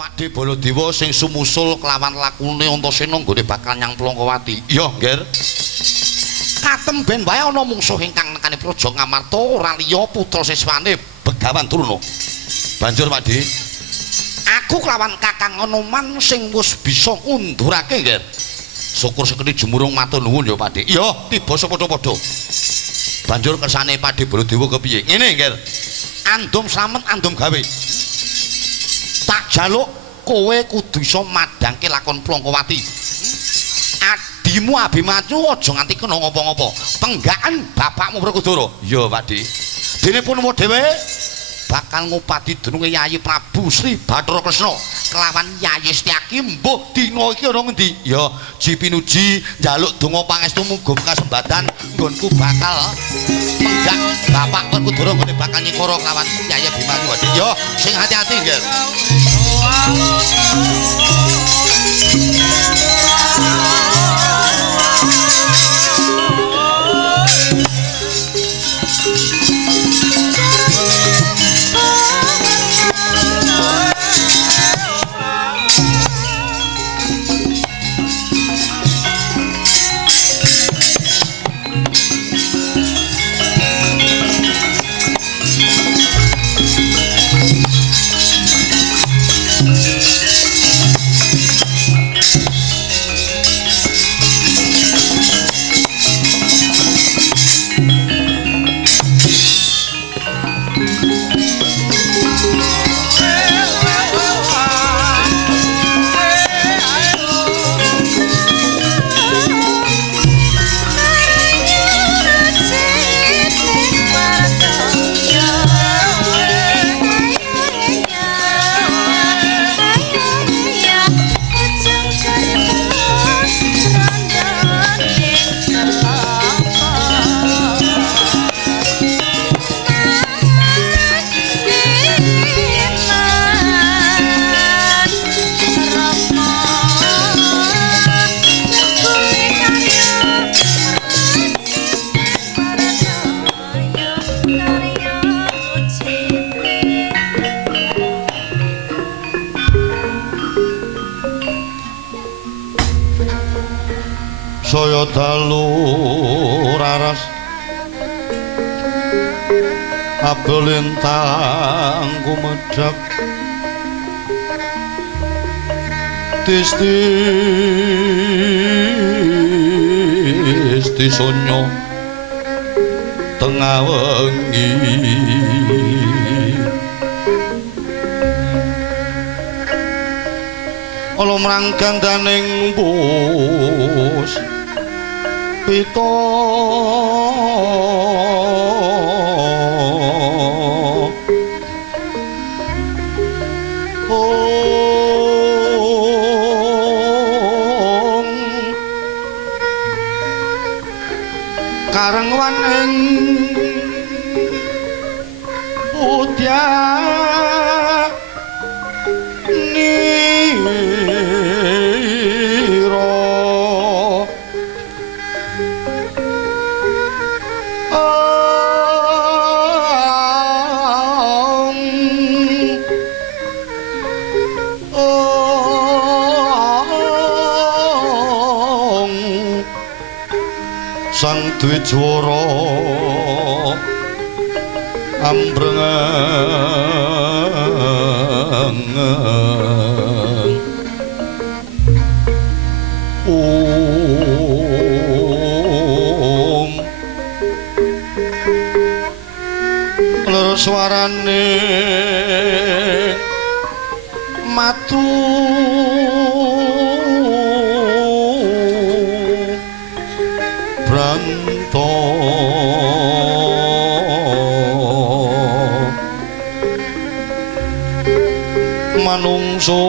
Pakde Baladewa sing sumusul kelawan lakune Antasena nggone bakal nyang Plongkowati. Iya, Nger. Katem ben wae ana mungsuh ingkang nekani Praja Ngamarta ora liya putra siswane Begawan Druna. Banjur Pakde, aku kelawan Kakang Anoman sing wis bisa ngundurake, Nger. Syukur sekeni jemurung matur nuwun ya, Pakde. Iya, tiba sepadha-padha. Banjur kersane Pakde Baladewa kepiye? Ngene, Nger. Andum slamet, andum gawe. Tak jaluk kowe kudu iso madangke lakon Plongkowati. Adimu Abimanyu aja nganti kena ngopo-ngopo. Penggaan bapakmu Werkudara. Ya, Pakde. Dene pun dhewe bakal ngupadi denunge Yayi Prabu Sri Bathara Kresna kelawan Yayi Setyaki mbuh dina iki ana ngendi? Ya, jipinuji njaluk donga pangestu muga kasembatan nggonku bakal menggak bapak Werkudara nggone bakal nyikara kelawan Yayi Abimanyu. Ya, sing hati-hati, Nggih. Saya dalu raras abelintang kumedhak tistis sonyo tengah wengi ala mranggang daning bus pito karangwan ing udyan sang Dwijwara ambrengeng ler swarane matu branto manungso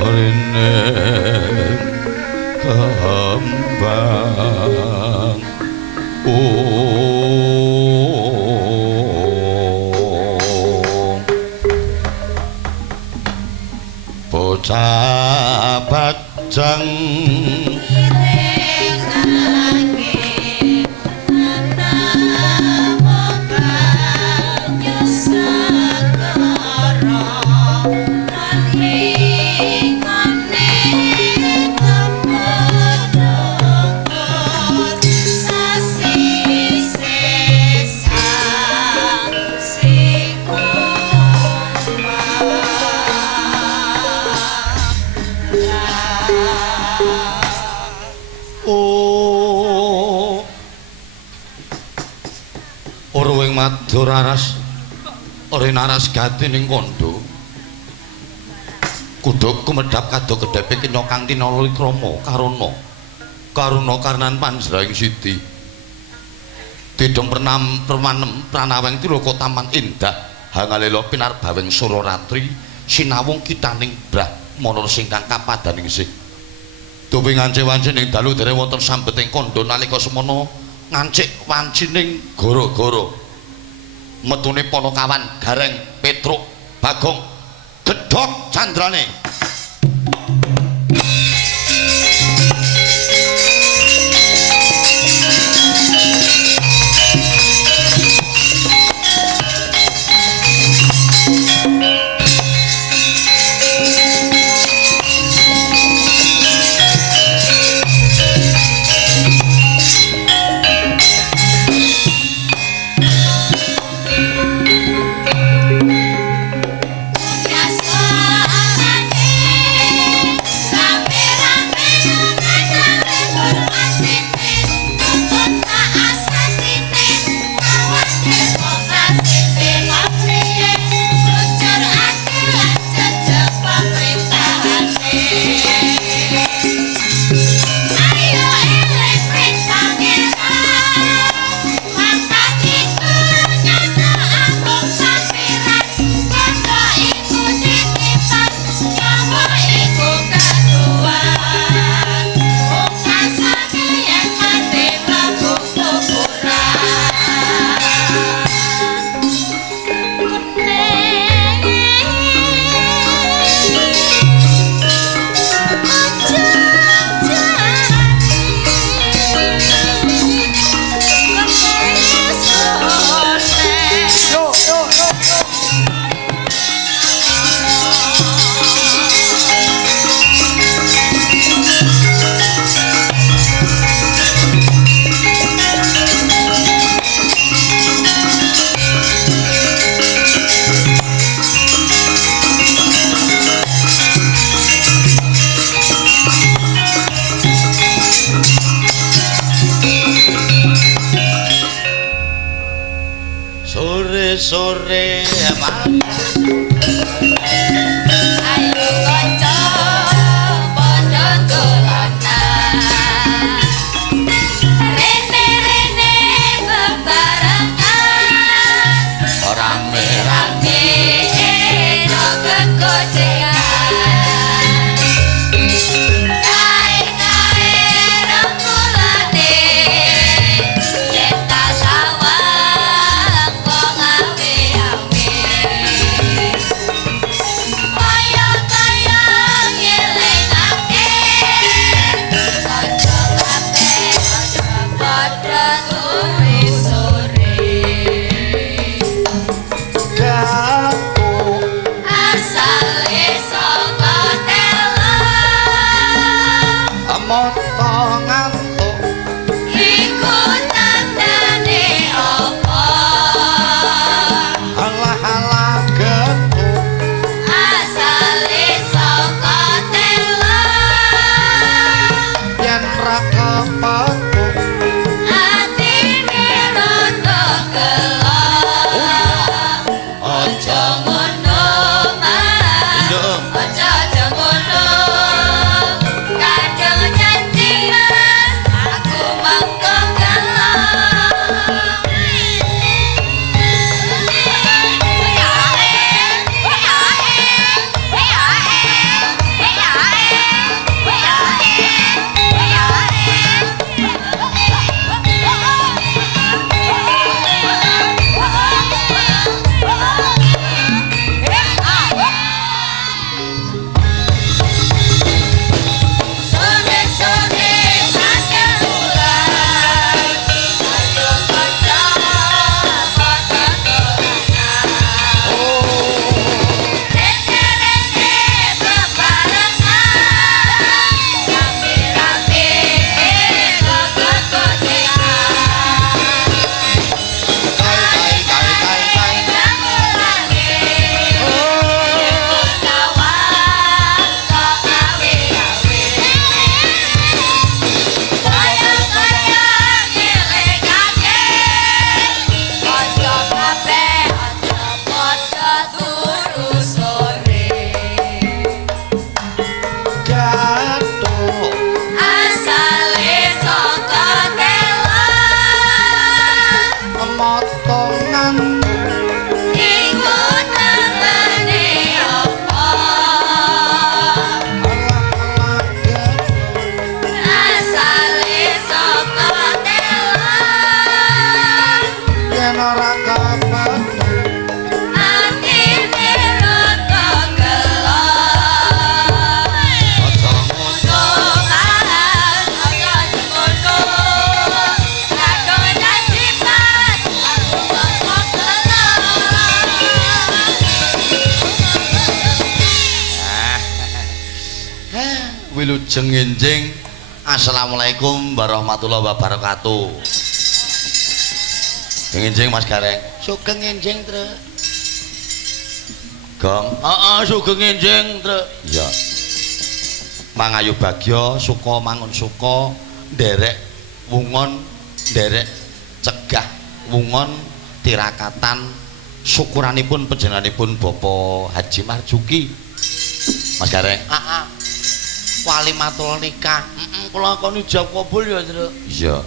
rene kembang bocah bajang Thank you. ing Maduraras ora naras gatining kondo kudu kumedhap kado gedhepe kenya kang tinala krama karuna karnan panjraing siti didong permanem pranaweng tilaka taman indah hangalela pinarbawing Suraratri sinawung kitaning Brahmana singkang kapadaning sih tuwing ngancik-wancik ing dalu dereng wonten sambeting kondo nalika semana ngancik wancining gara-gara metune Panakawan Gareng Petruk Bagong gedhog candrane sore ayo kanca padha dolanan rene bebarengan rame-rame eno kegocekan kae-kae remulane yen tak sawang wong awe-awe wilujeng enjing. Assalamualaikum warahmatullahi wabarakatuh. Enjing Mas Gareng. Sugeng enjing, Truk. Gong. Heeh, sugeng enjing, Truk. Iya. Mangayu bagya suka mangun suka nderek wungon nderek cegah wungon tirakatan syukuranipun panjenenganipun Bapak Haji Marjuki. Mas Gareng. Heeh. Walimatul nikah. Kula koni jawab kabul ya, Truk. Iya.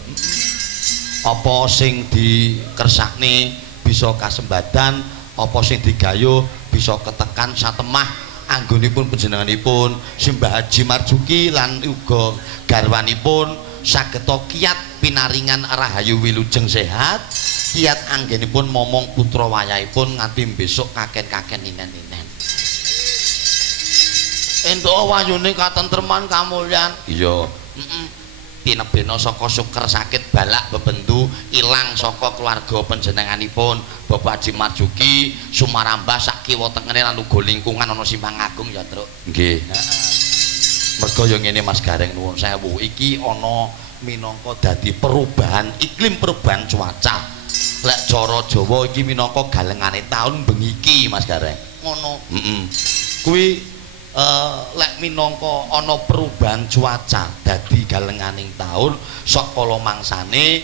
Apa sing dikersakne bisa kasembadan, apa sing digayuh bisa ketekan satemah anggonipun panjenenganipun Simbah Haji Marjuki lan uga garwanipun sageta kiyat pinaringan rahayu wilujeng sehat, kiyat anggenipun momong putra wayahipun nganti besok kaken-kaken inen-inen. Entuk wayune katentreman kamulyan. Iya. Tinebena saka suker sakit balak bebendu ilang saka keluarga panjenenganipun Bapak Haji Marjuki sumarambah sak kiwa tengene lan uga lingkungan ana Simpang Agung ya, Truk. Nggih. Merga ya ngene Mas Gareng nuwun sewu iki ana minangka dadi perubahan iklim perubahan cuaca. Lek cara Jawa iki minangka galengane taun bengi iki Mas Gareng. Ngono. Kuwi lek minangka ana perubahan cuaca dadi galenganing taun sakala mangsane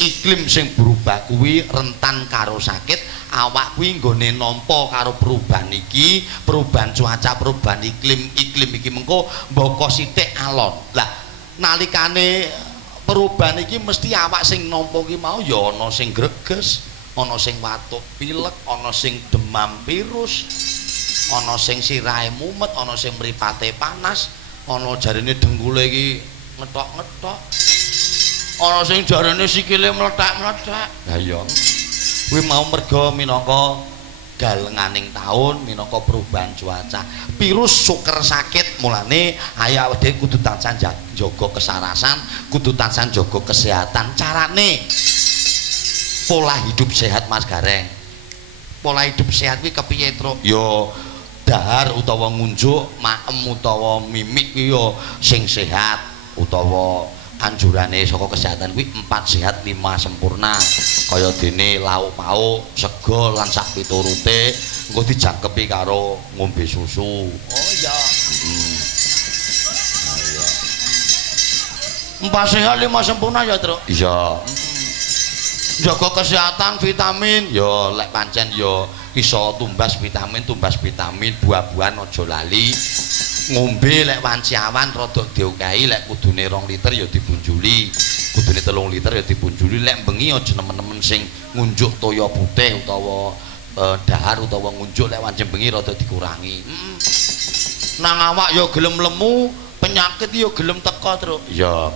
iklim sing berubah kuwi rentan karo sakit awak kuwi nggone nampa karo perubahan iki perubahan cuaca perubahan iklim iki mengko mbaka sithik alon. Lah nalikane perubahan iki mesti awak sing nampa ki mau ya ana sing greges, ana sing watuk pilek, ana sing demam virus, ana sing sirahe mumet, ana sing mripate panas, ana jarene dengkule iki ngethok-ngethok, ana sing jarene sikile mlethek-mlethek. Lah iya. Kuwi mau merga minangka galenganing taun, minangka perubahan cuaca. Virus suker sakit mulane ayo awake dhewe kudu tansah jaga kesarasan, kudu tansah jaga kesehatan. Carane pola hidup sehat Mas Gareng. Pola hidup sehat kuwi kepiye, Truk? Yo dahar utawa ngunjuk, maem utawa mimik kuwi ya sing sehat utawa anjurane saka kesehatan kuwi 4 sehat 5 sempurna. Kaya dene lauk pauk, sega lan sak piturute engko dijangkepi karo ngombe susu. Oh iya. Nah iya. 4 sehat 5 sempurna ya, Truk. Iya. Jaga kesehatan vitamin ya lek pancen ya iso tumbas vitamin buah-buahan aja lali ngombe lek wanci awan rada diokahi lek kudune 2 liter ya dibunjuli kudune 3 liter ya dibunjuli lek bengi aja nemen-nemen sing ngunjuk toya putih utawa dahar utawa ngunjuk lek wancen bengi rada dikurangi. Nang awak ya gelem lemu, penyakit ya gelem teka, Truk. Ya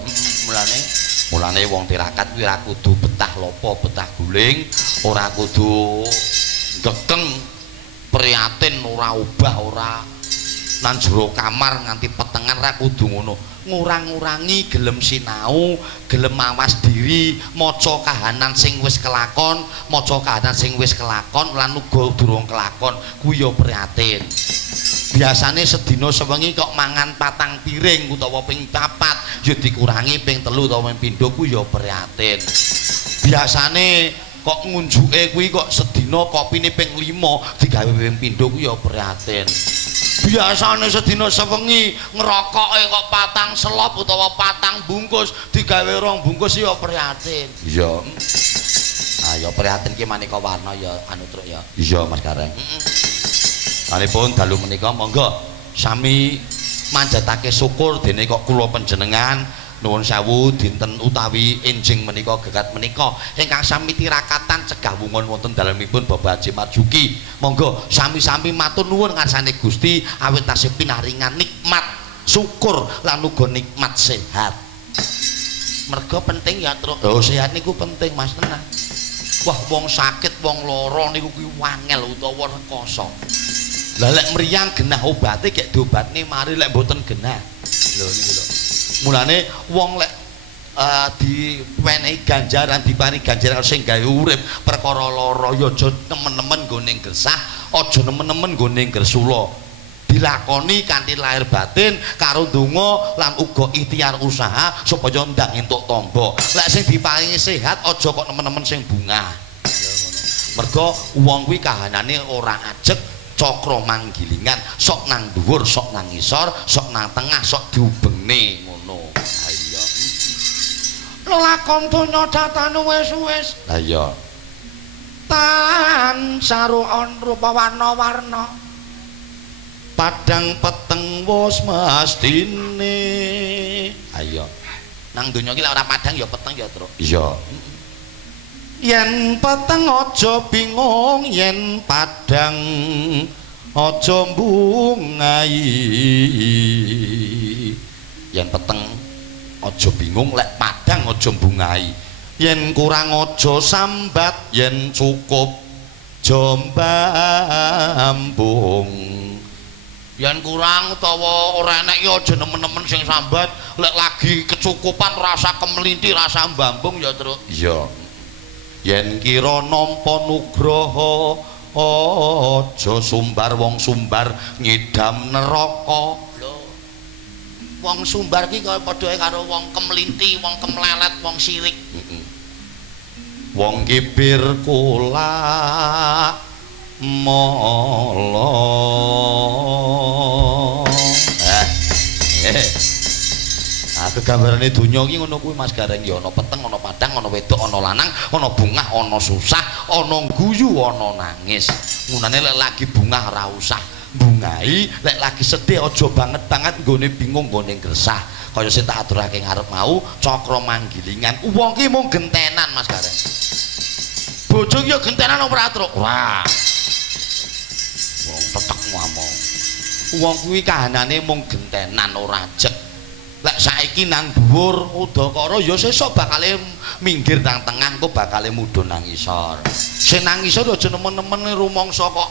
mulane wong tirakat kuwi ora kudu betah lopo, betah guling, ora kudu gekeng, prihatin, ora ubah, ora nang jero kamar nganti petengan ora kudu ngono. Ngurang-ngurangi gelem sinau, gelem mawas diri, maca kahanan sing wis kelakon, lan uga durung kelakon, kuwi ya prihatin. Biasane sedina sewengi kok mangan 4 piring utawa ping 4 ya dikurangi ping 3 utawa ping 7 kuwi ya prihatin. Biasane kok ngunjuke kuwi kok sedina kopine ping 5 digawe ping 7 kuwi ya prihatin. Biasane sedina sewengi ngerokoke kok 4 selop utawa 4 bungkus digawe 2 bungkus ya prihatin. Iya. Ah ya prihatin ki maneka warna ya anu Truk ya. Iya Mas Gareng. Alipun dalu menika monggo sami manjatake syukur dene kok kula panjenengan nuwun sewu dinten utawi enjing menika gegat menika ingkang sami tirakatan cegah wungun wonten dalemipun Bapak Haji Marjuki. Monggo sami-sami matur nuwun ngarsane Gusti awit tasih pinaringan nikmat syukur lan uga nikmat sehat. Merga penting ya Truk. Oh sehat niku penting Mas tenan. Wah wong sakit wong lara niku kuwi wangel utawa rekoso. Lah lek mriyang genah obate gek diobatne mari lek mboten genah. Lho niku lho. Mulane wong lek diwenehi ganjaran dipani ganjaran sing gawe urip perkara lara ya aja nemen-nemen nggone gresah, aja nemen-nemen nggone gresula. dilakoni kanthi lahir batin karo donga lan uga ikhtiar usaha supaya ndang entuk tamba. Lek sing diparingi sehat aja kok nemen-nemen sing bungah. Ya ngono. Mergo wong kuwi kahanane ora ajeg cakra manggilingan, sok nang dhuwur, sok nang ngisor, sok nang tengah, sok diubengne ngono. Ha iya. Lelakon donya datane wis-wis. Ha iya. Tan saruon rupa warna-warna. Padang peteng wis mestine. Ha iya. Nang donya iki lek ora padang ya peteng ya, Truk. Iya. Yen peteng aja bingung, yen padang aja mbungai. Yen peteng aja bingung, lek padang aja mbungai. Yen kurang aja sambat, yen cukup jombambung. Yen kurang utawa ora enek ya aja nemen-nemen sing sambat, lek lagi kecukupan rasa kemelinti, rasa mbambung ya, Truk. Iya. Yen kira nampa nugraha aja sumbar wong sumbar ngidam neraka. Lho. Wong sumbar ki kaya padha karo wong kemlinti, wong kemlelet, wong sirik. Wong kibir kula mala. Kegambarane donya iki ngono kuwi Mas Gareng ya ana peteng, ana padang, ana wedok, ana lanang, ana bungah, ana susah, ana guyu, ana nangis. Ngunane lek lagi bungah ora usah bungahi, lek lagi sedih aja banget nggone bingung, nggone gresah. Kaya sing tak aturake ngarep mau, cakra manggilingan. Wong ki mung gentenan Mas Gareng. Bojo ki ya gentenan ora Truk. Wah. Wong tetek ngomong. Wong kuwi kahanane mung gentenan ora jek. Lek saiki nang dhuwur udakara ya sesuk bakale minggir nang tengah engko bakale mudhun nang isor. Sing nang isor aja nemen-nemen rumangsa kok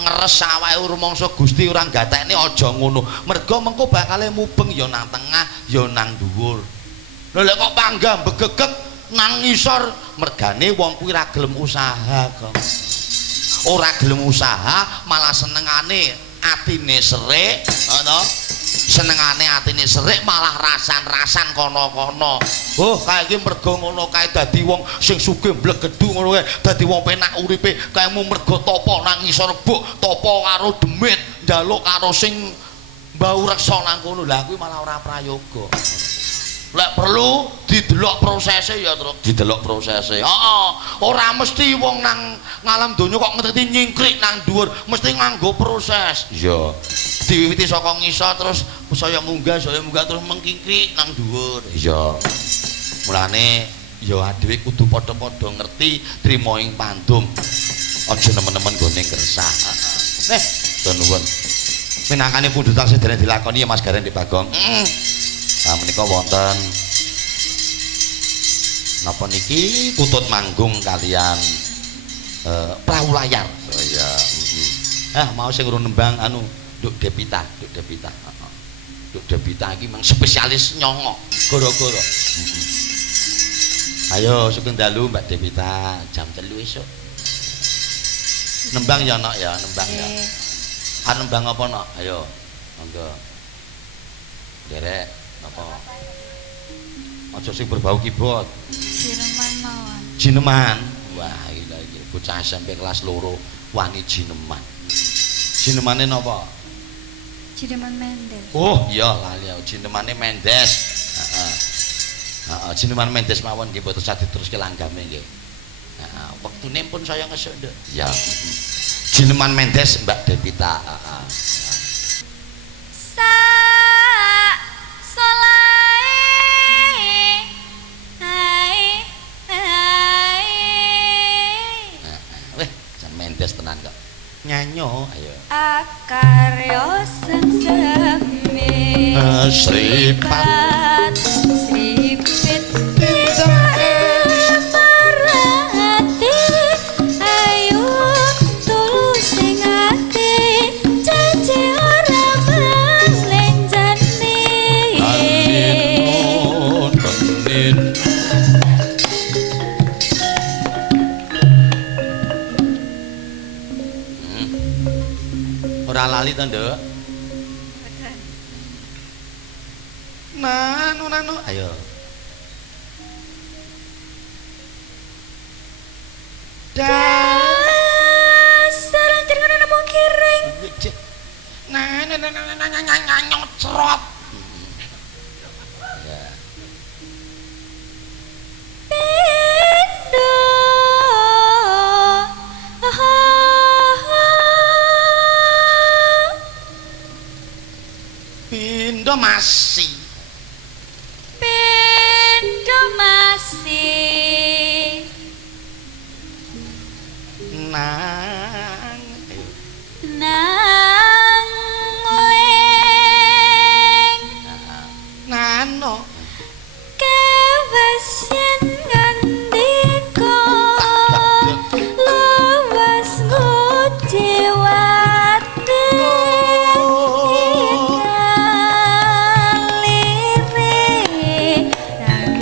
ngeres awake rumangsa Gusti ora gatekne aja ngono. Mergo mengko bakale mubeng ya nang tengah ya nang dhuwur. Lha lek kok pangga begegek nang isor mergane wong kuwi ora gelem usaha kok. Ora gelem usaha malah senengane atine serik, ngono. Senengane atine serik malah rasan-rasan kono-kono. Oh, kae iki mergo ngono kae dadi wong sing sugih mblegedhu ngono kae. Dadi wong penak uripe kae mung mergo topo nang ngisor buk, topo karo demit, njaluk karo sing mbau reksa nang kono. Lah kuwi malah ora prayoga. Lek perlu didelok prosese ya, Truk. Didelok prosese. Heeh. Ora mesti wong nang ngalam donya kok ngerti nyingkrik nang dhuwur, mesti nganggo proses. Iya. Diwiwiti saka ngisor terus saya munggah terus mengkingkrik nang dhuwur. Iya. Mulane ya dhewe kudu padha-padha ngerti trima ing pandum. Aja nemen-nemen gone gresah. Nuwun. Minangkane pundhutan sedherek dilakoni ya Mas Gareng di Bagong. Nah menika wonten napa niki kutut manggung kalian perahu layar. Oh iya. Mau sing urung nembang anu Duk Depita. Duk Depita iki mang spesialis nyongok goro-goro. Ayo sugeng dalu Mbak Depita jam 3 esuk. Nembang ya Nok ya, nembang ya. Nembang apa Nok? Ayo. Monggo. Derek apa? Aja sing berbau keyboard. Jineman mawon. Jineman. Wah, iki bocah SMP kelas 2 wani jineman. Jinemane napa? Jineman Mendes. Oh, iya lali aku jinemane Mendes. Heeh. Heeh, jineman Mendes mawon nggih boten saged diteruske langgame nggih. Heeh, wektune pun saya ngesuk, Nduk. Ya. Jineman Mendes Mbak Depita. Heeh. Mendes tenan kok. Nyanyo ayo. Akaryo sengsemi Sripat Sripit Parati Ayu tulus sing ati janji ora melenjani Amin ora lali to, Nduk. nanu ayo Dasar anjir ngono nemu kiring. nyocrot Pendo. pindo masih Pendo masih nang ayo nang weng nano kewasyen ngandika lawas ngujiwati kalire nang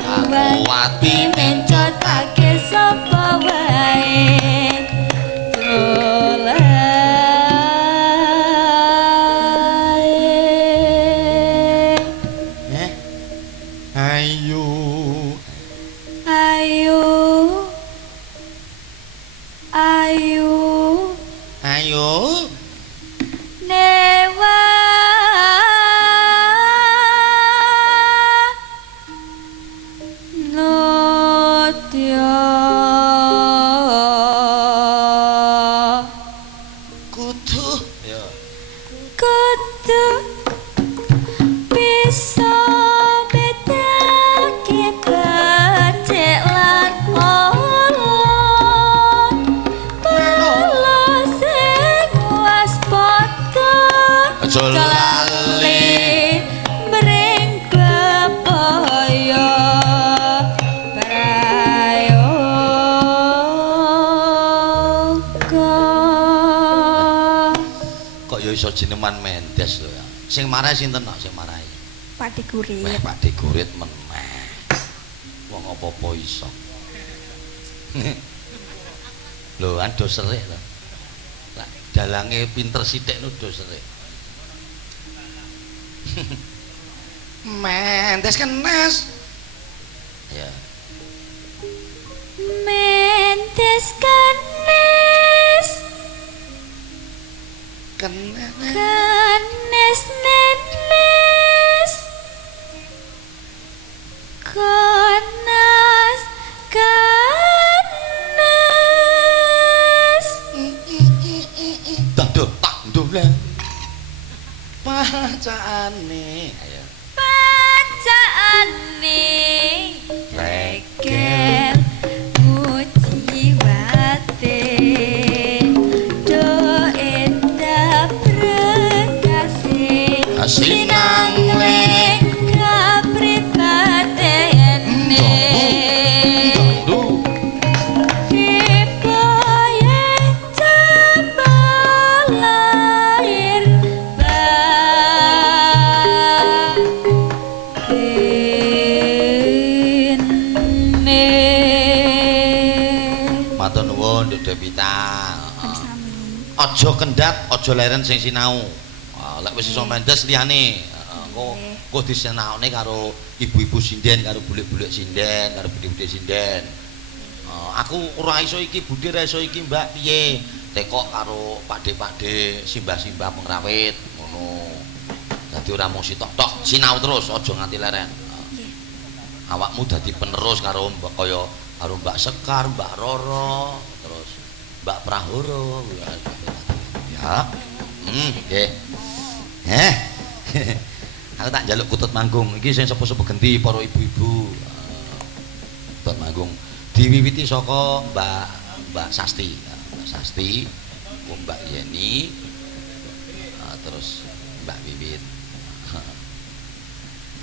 wati mencotake sapa wae eh ayo ayo ayo ayo newa notya kudu ya kudu bisa bedake becik lan ala pala sing waspada aja lali mring bebaya prayoga kok ya iso jeneman Mendes lho ya sing marahi sinten kok sing marahi Pakde Gurit. weh Pak Digurit meneh wong apa-apa iso lho kan do serik lho lah dalange pinter sithik nu do serik Mendes kenes ya Mentes kanes kenes kanes nenes kanas kanes tak ndoleh pacaane ayo pacaane regel mujiwate do endah prekase Sinang le kapripatene Duh, Kipoye cembalair batine matur nuwun Nduk Devita. Sami. Aja kendhat, aja leren sing sinau. Lek wis iso Mendes liyane, engko disinaone karo ibu-ibu sinden, karo bulik-bulik sinden, karo budhe-budhe sinden. Aku ora iso iki, Budhe ora iso iki, Mbak. Piye? Tekok karo pakde-pakde simbah-simbah pengrawit ngono. Dadi ora mung sitok-tok, sinau terus, aja nganti leren. Awakmu dadi penerus karo Mbak kaya karo Mbak Sekar, Mbak Roro, terus Mbak Prahoro. Ya. Nggih. Aku tak njaluk kutut manggung. Iki sing sepuh-sepuh genti para ibu-ibu. Kutut manggung diwiwiti saka Mbak Sasti. Mbak Sasti, Mbak Yeni, terus Mbak Wiwit.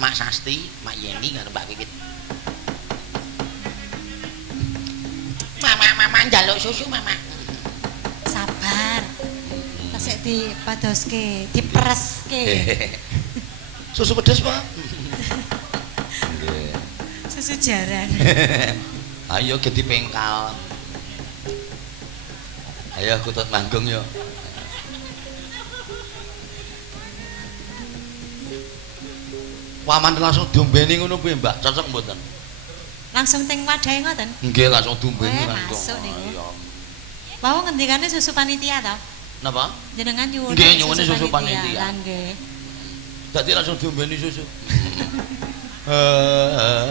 Mak Sasti, Mak Yeni karo Mbak Wiwit. Mama njaluk susu, Mama. Sabar. Tasik dipadoske, dipereske. Susu pedes, Pak. Susu jaran. Ayo gedi pengkal. Ayo kutut manggung yo. Paman langsung diombeni ngono piye, Mbak? Cocok mboten? Langsung teng wadahe ngoten. Nggih, langsung diombeni langsung. Masuk niku. Iya. Wau ngendikane susu panitia to? Napa? Jenengan nyuwun. Nggih, nyuwune susu panitia. Lah nggih. Dadi langsung diombeni susu.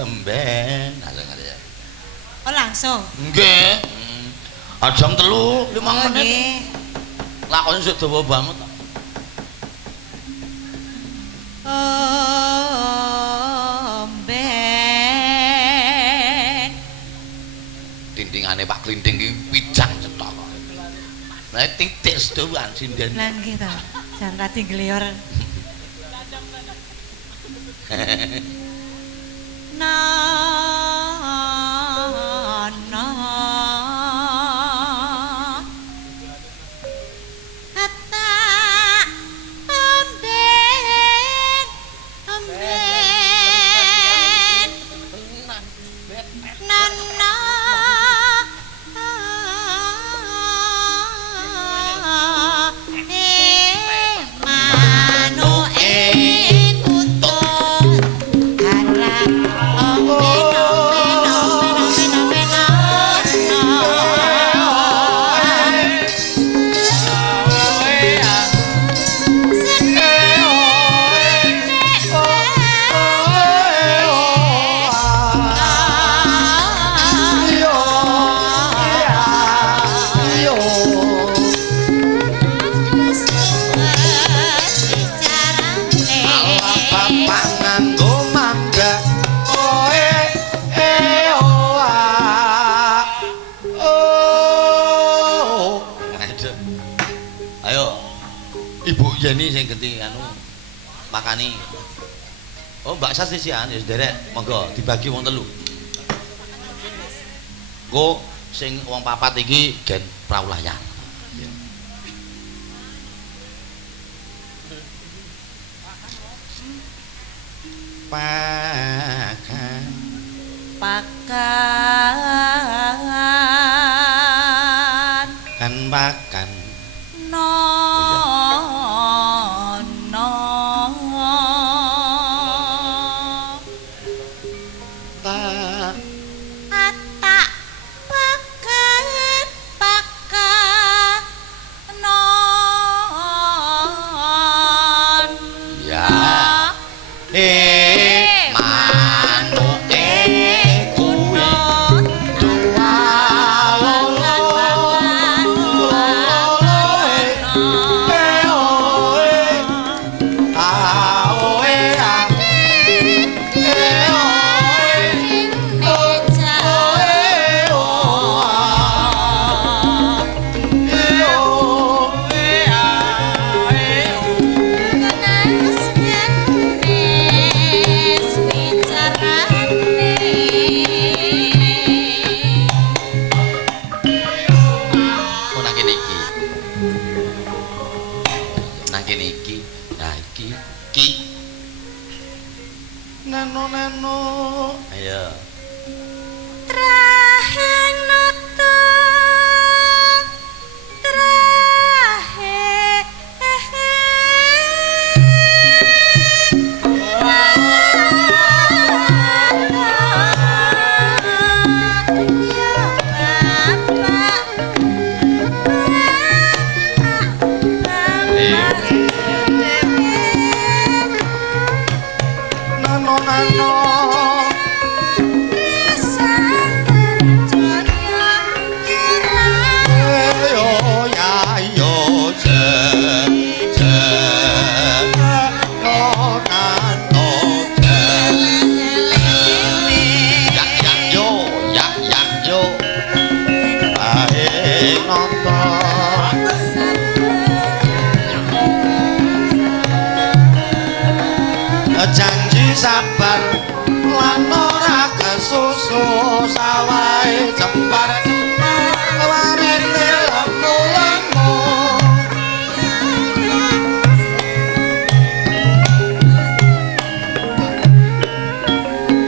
Emben, langsung ya. Oh langsung. Nggih. Jam 3, 5 Oh, menit. nggih. Lakone sik dawa banget. Emben. Tintingane Pak Klinting iki wijang cetok. Lah titik sedowan sinden. Lah nggih to. Jan radi gleor. Na hatta amben nana mano kutut harap Bapak nganggo mangga. Oe oa. Oh. Aduh. Ayo. Ibu Yeni sing genti anu makani. Oh, Mbak Sas sisian ya derek. Monggo dibagi wong telu. Go sing wong papat iki gen praulayan. Pakan pakan kan pakan nono tak ata pakan pakan non ya manuke kuwi nano ayo Traheng nata traheng nano nano yo ya yo je no nano je yak yo ae nonton janji sabar lan ora kesusu sawahe jembar warene lemu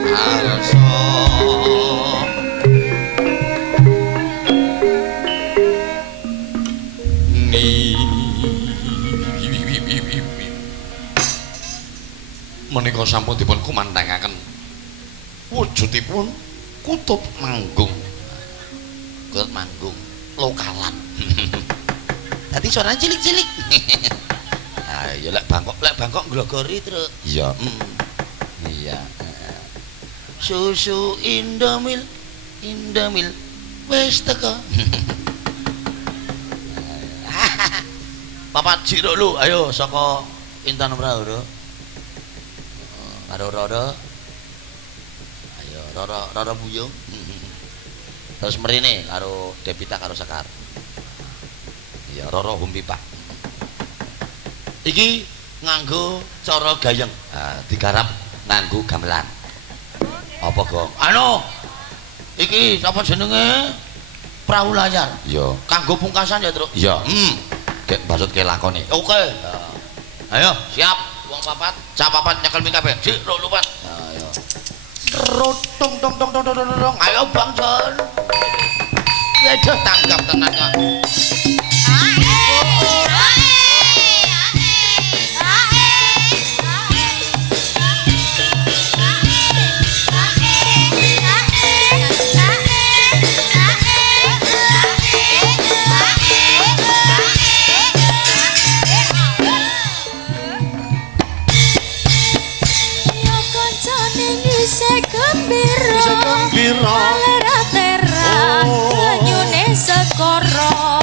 arso ni menika sampun dipun kumandangaken wujudipun kutub manggung. Kutub manggung lokalan. Dadi suarane cilik-cilik. Ah ya lek Bangkok glogori truk. Iya. Iya. Susu Indomil wis teko. Papat jiro lu, ayo saka Intan Prahara. Karo Rara. Ayo Rara Buyung. Terus mrene karo Depita karo Sekar. Ya Rara Humpipa. Iki nganggo cara gayeng. Digarap nganggo gamelan. Apa, Gong? Anu. Iki sapa jenenge? Perahu layar. Iya. Kanggo pungkasan ya, Truk? Iya. Gek maksud ke lakone. Oke. Ayo, siap. Wong papat, cah papat nyekel mik kabeh. Sik, lupat. Ayo. Rotung tong tong tong tong tong. Ayo Bang Jon. Wedoh tanggap tenan kok. Gembira, alera tera, banyune sekoro.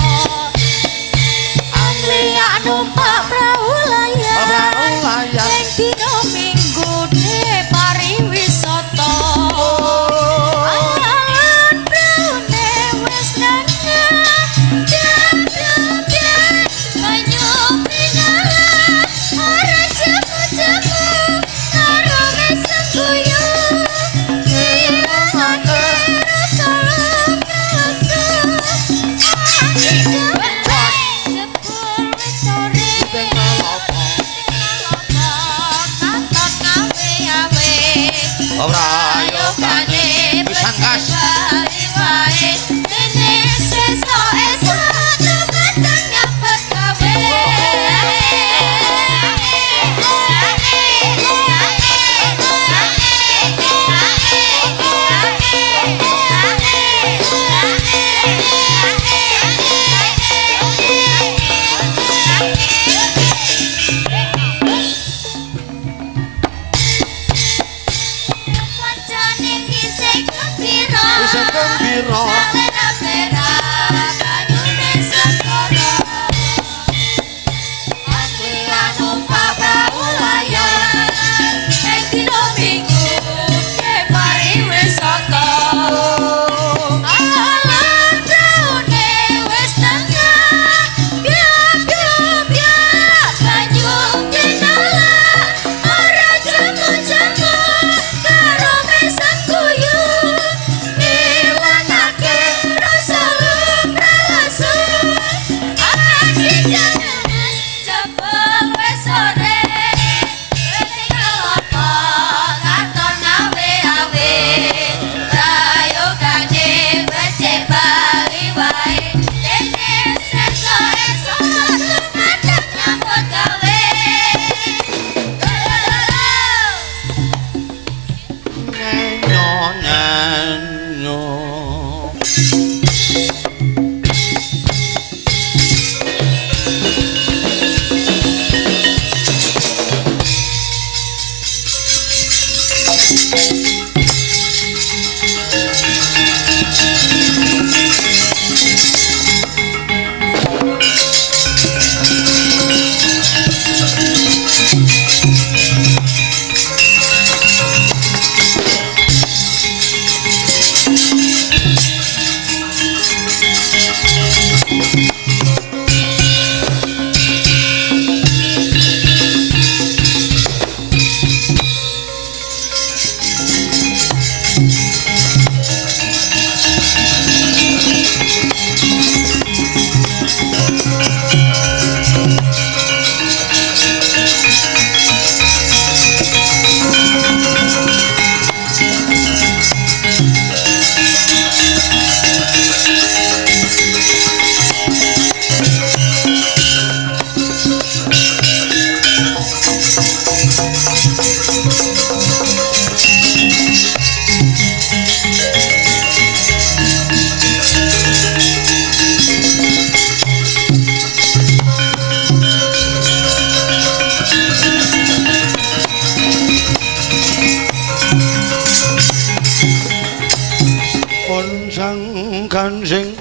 rembulan sing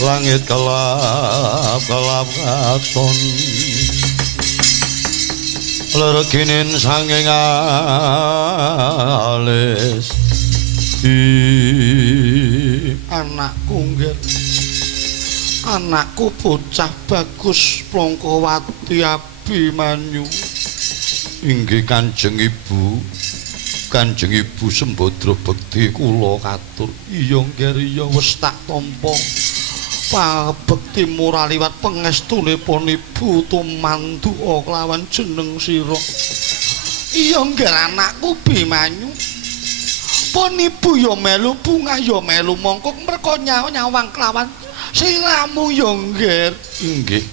langit kelap katon lerginin sanging alis anakku nggih anakku bocah bagus Plongkowati Abimanyu inggih Kanjeng Ibu Sembadra Bekti kula katur iya nggih wis tak tampa pabekti muraliwat pangestune pun Ibu tumantu kelawan jeneng sira iya nggih anakku Bimanyu pun Ibu ya melu bunga ya melu mongkok merko nyawang kelawan siramu ya nggih inggih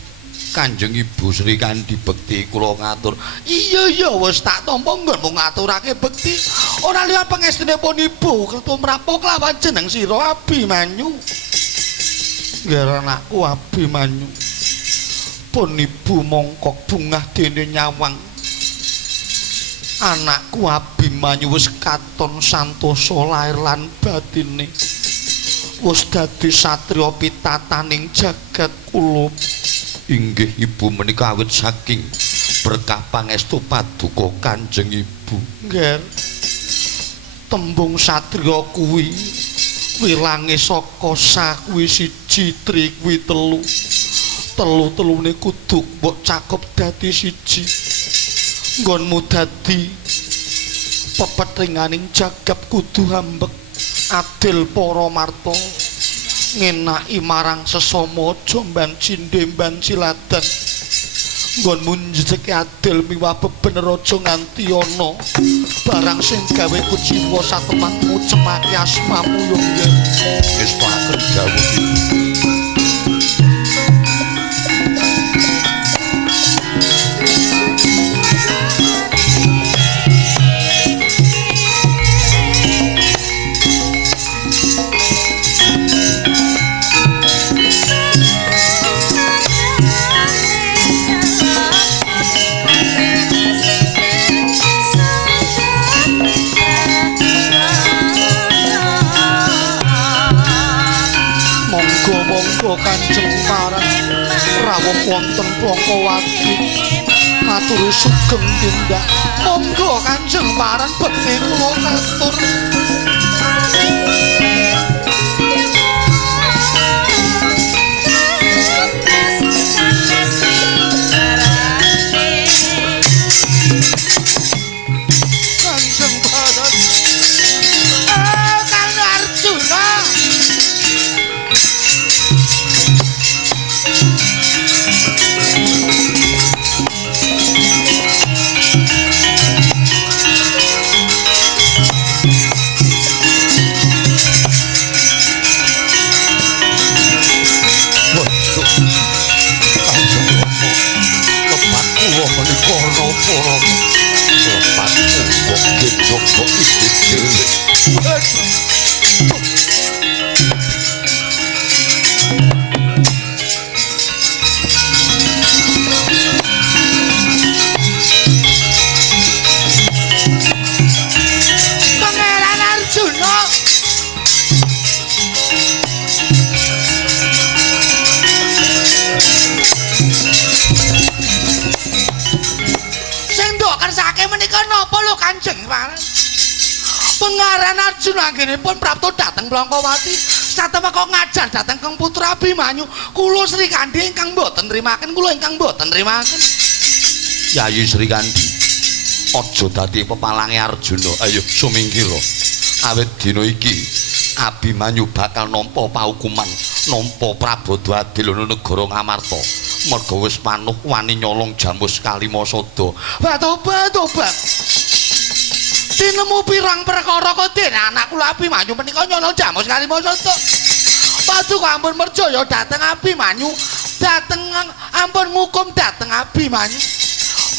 Kanjeng Ibu Sri Kandi Bekti kula ngatur iya wis tak tampa nggon mung ngaturake bekti ora liwat pangestune pun Ibu ketumrapo kelawan jeneng sira Abimanyu nggih anakku Abimanyu pun Ibu mongkok bungah dene nyawang anakku Abimanyu wis katon santosa lair lan batine wis dadi satriya pitataning jagat kula inggih Ibu menika awit saking berkah pangestu paduka Kanjeng Ibu nggih tembung satriya kuwi wilange saka sakuwi siji tri kuwi telu-telune kudu mbok cakup dadi siji nggonmu dadi pepetringaning jagab kudu ambek adil para marta ngenaki marang sesama aja mban cindhe mban ciladan nggonmu njejeke adil miwah bebener aja nganti ana barang sing gawe kuciwa satemahmu cemake asmamu yo nggih wis paker dawuh Kanjeng Parang rawuh wonten Plongkowati maturi sugeng tindak monggo Kanjeng Parang bekti kula katur Kanjeng Parang Kang Arjuna Pangeran Arjuna sing ndok kersake menika napa lho Kanjeng Parang Pangeran Arjuna anggenipun prapta dhateng Plongkowati satemah kok ngajar dhateng Kang Putra Abimanyu kula Sri Kandi ingkang mboten nrimaken kula ingkang mboten nrimaken Yayi Sri Kandi aja dadi pepalange Arjuna ayo sumingkira awit dina iki Abimanyu bakal nampa paukuman nampa prabodha adil ana negara Ngamarta merga wis manuk wani nyolong Jamus Kalimasada tobat tinemu pirang perkara kok dene anak kula Abimanyu menika nyolong Jamus Kalimasada paduka ampun merjaya dhateng Abimanyu dhateng ampun ngukum dhateng Abimanyu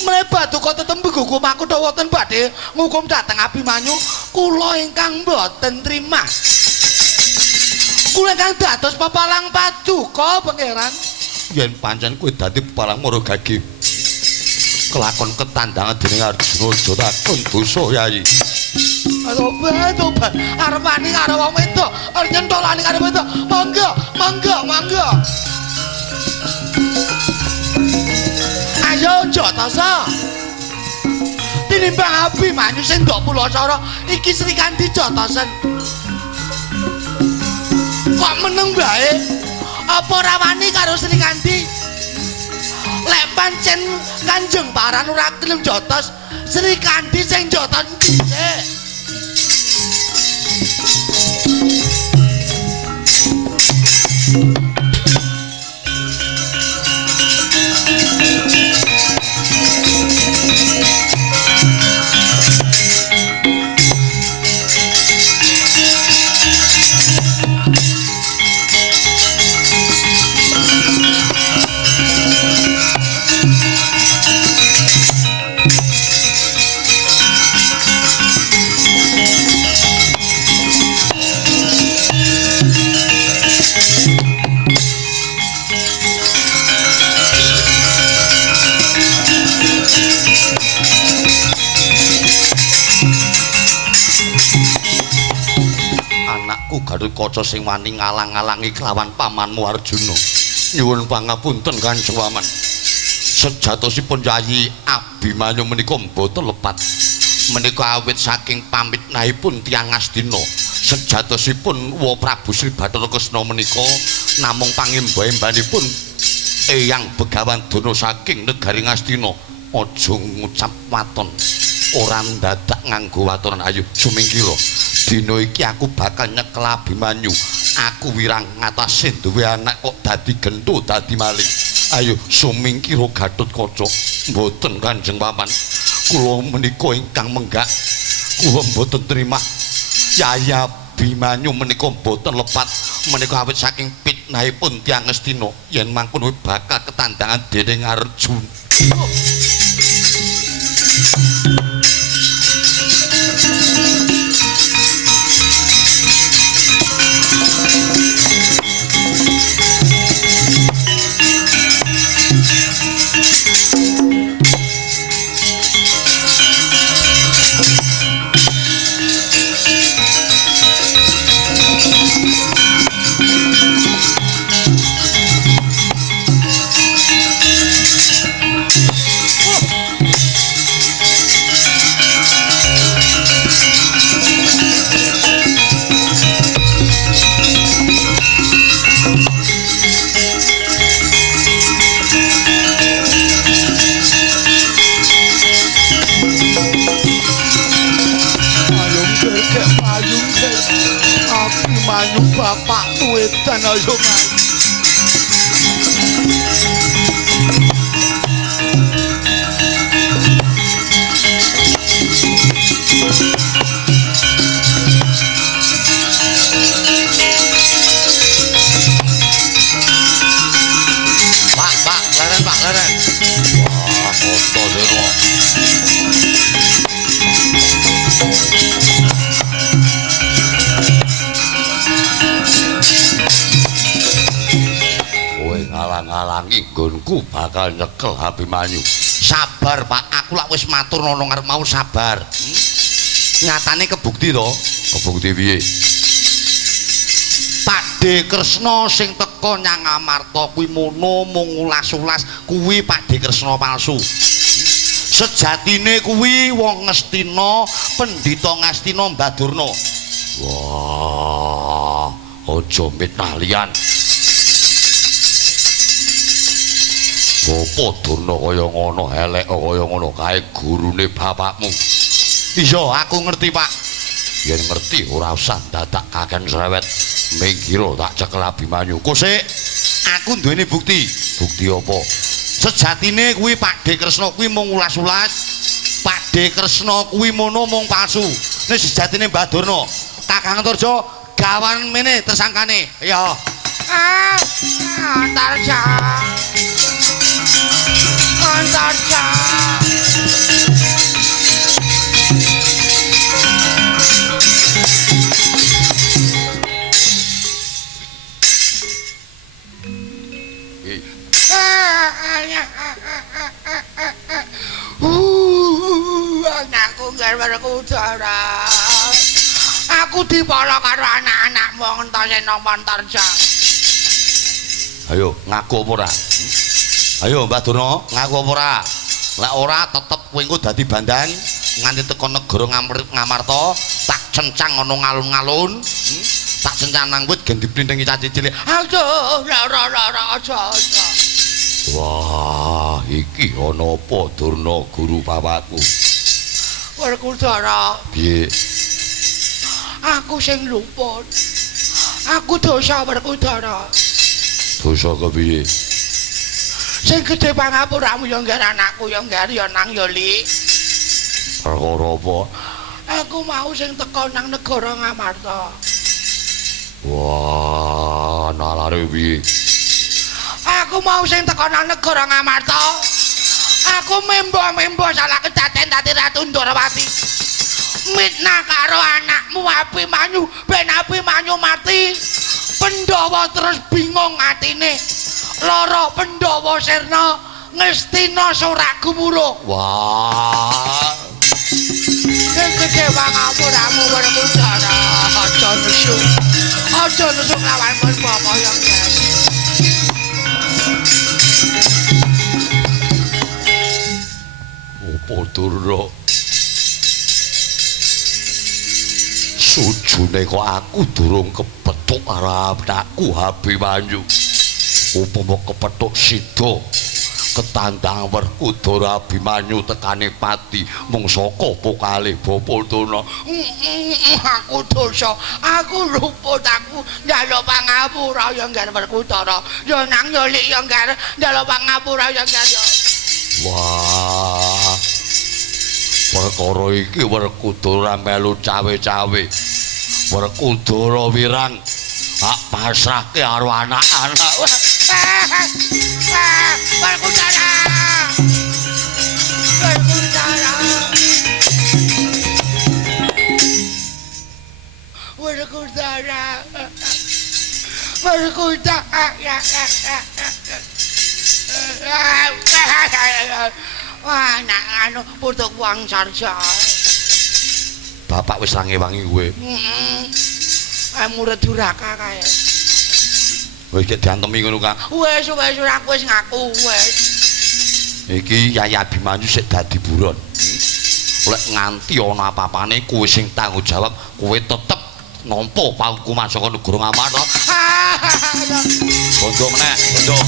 menawi paduka tetembe gugu makutha wonten badhe ngukum dhateng Abimanyu kula ingkang mboten trima kula ingkang dados pepalang paduka pangeran yen pancen kowe dadi pepalang Maragagi kelakon ketandangan dening Arjuna aja takon dosa Yayi Tobat. Arep wani karo wong wedok, arep nyentolani karo wedok. Monggo. Ayo Jatasa. Tinimbang Abimanyu sing ndok Pulasara, iki Sri Kandi Jatasen. Kok meneng bae? Apa ora wani karo Sri Kandi? Lek pancen Kanjeng Paran ora gelem jotos, Sri Kandi sing jotos dhisik. Gatotkaca sing wani ngalang-alangi kelawan pamanmu Arjuna. Nyuwun pangapunten Kanjeng Waman. Sejatosipun Yayi Abimanyu menika mboten lepat. Menika awit saking pamitnahipun tiyang Astina. Sejatosipun Wa Prabu Sri Bathara Kresna menika namung pangimba-imbanipun Eyang Begawan Dono saking negari Ngastina. Aja ngucap waton. Ora ndadak nganggo watonan ayu sumingkira. Dina iki aku bakal nyekel Abimanyu. Aku wirang ngatasé duwe anak kok dadi genthu dadi maling. Ayo sumingkira Gatotkaca. Mboten Kanjeng Paman. Kula menika ingkang menggak. Kula mboten trima. Yayi Abimanyu menika mboten lepat. Menika awit saking pitnahipun tiyang Astina. Yen mangkono bakal ketandangan dening Arjuna. Bapakmu edan ayo mas. Pak, leren. Wah, foto semua. Ngalang-alangi nggonku bakal nyekel Abimanyu. Sabar Pak, aku lak wis matur nono ngarep mau sabar. Nyatane kebukti to. Kebukti piye? Pakde Kresna sing teka nyang Amarta kuwi mono mung ulas-ulas kuwi Pakde Kresna palsu. Sejatine kuwi wong Ngastina, pendhita Ngastina Mbah Durna. Wah, aja mitnah liyan. Apa Durna kaya ngono, elek kaya ngono kae gurune bapakmu. Iya, aku ngerti, Pak. Yen ngerti ora usah dadak kaken srewet. Mengkira tak cekel Abimanyu. Kosek, aku duweni bukti. Bukti apa? Sejatine kuwi Pakde Kresna kuwi mung ulas-ulas. Pakde Kresna kuwi mono mung palsu. Nek sejatine Mbah Durna, Kakang Antarja gawan mene tersangkane. Ya. Antarja. Anakku garwa udara. aku dipala karo anak-anakmu Antasena Mantarja. Ayo ngaku apa ora? Ayo Mbah Durna, ngaku apa ora? Lek ora tetep kowe engko dadi bandang nganti teko negara Ngamarta, tak cencang ana ngalun-ngalun. Tak cencang nang wit gen diplintingi caci cilik. Aja, ora aja. Wah, iki ana apa Durna guru papaku? Werkudara. Piye? Aku sing luput. Aku dosa Werkudara. Dosa kepiye? Sing gedhe pangapuramu ya nggar anakku ya nggar ya nang ya Li. Perkara apa? Aku mau sing teko nang negara Ngamarta. Wah, nalare piye? Aku mau sing teko nang negara Ngamarta. Aku membo-membo salah kedaden dadi Ratu Ndarawati. Mitnah karo anakmu Abimanyu, ben Abimanyu mati. Pandhawa terus bingung atine. Lara Pandhawa sirna ngestina Surak Gumuruh. Wah. Gede pangapuramu Werkudara. Aja nesu. Aja nesu lawan bapak yang apa Durna? Sujune kok aku durung kepethuk karo anakku Abimanyu. Upama kepethuk sida ketandang Werkudara Abimanyu tekane pati mung saka pokale Bapak Durna. Aku dosa, aku luput, aku njaluk pangapura ya nggar Werkudara. Ya nang ya Lik ya nggar njaluk pangapura ya nggar ya. Wah. Perkara iki Werkudara melu cawe-cawe. Werkudara wirang hak pasrahke karo anak-anak. Werkudara. Werkudara. Werkudara. Werkudara. Wah, nak anu putuk wang sarja. Bapak wis rangi-wangi kowe. Murid duraka kae. Wis diantemi ngono, Kang. Wis aku wis ngaku wis. Iki Yai Abimanyu sik dadi buron. Lek nganti ana apa-apane kowe sing tanggung jawab, kowe tetep nampa pahukuman saka negara Ngamarta. Bondo meneh, bondo.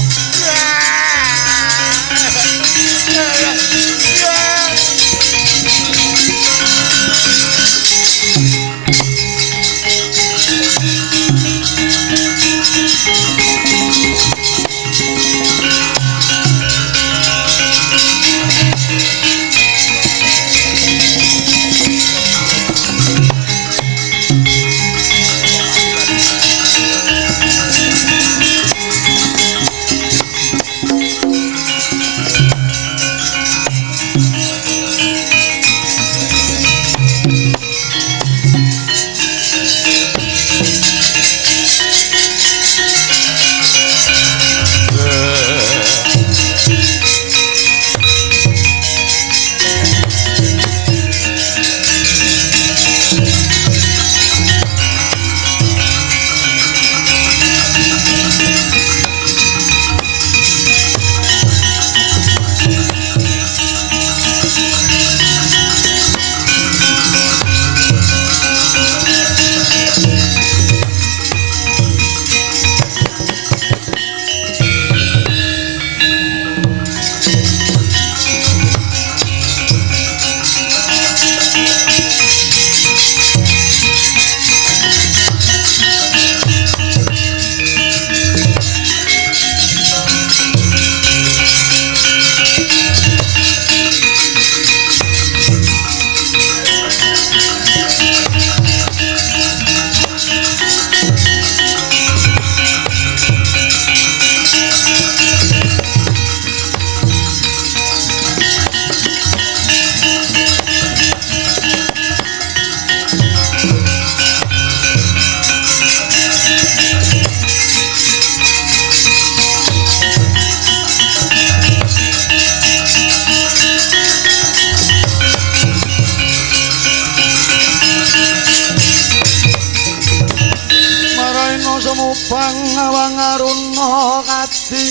ati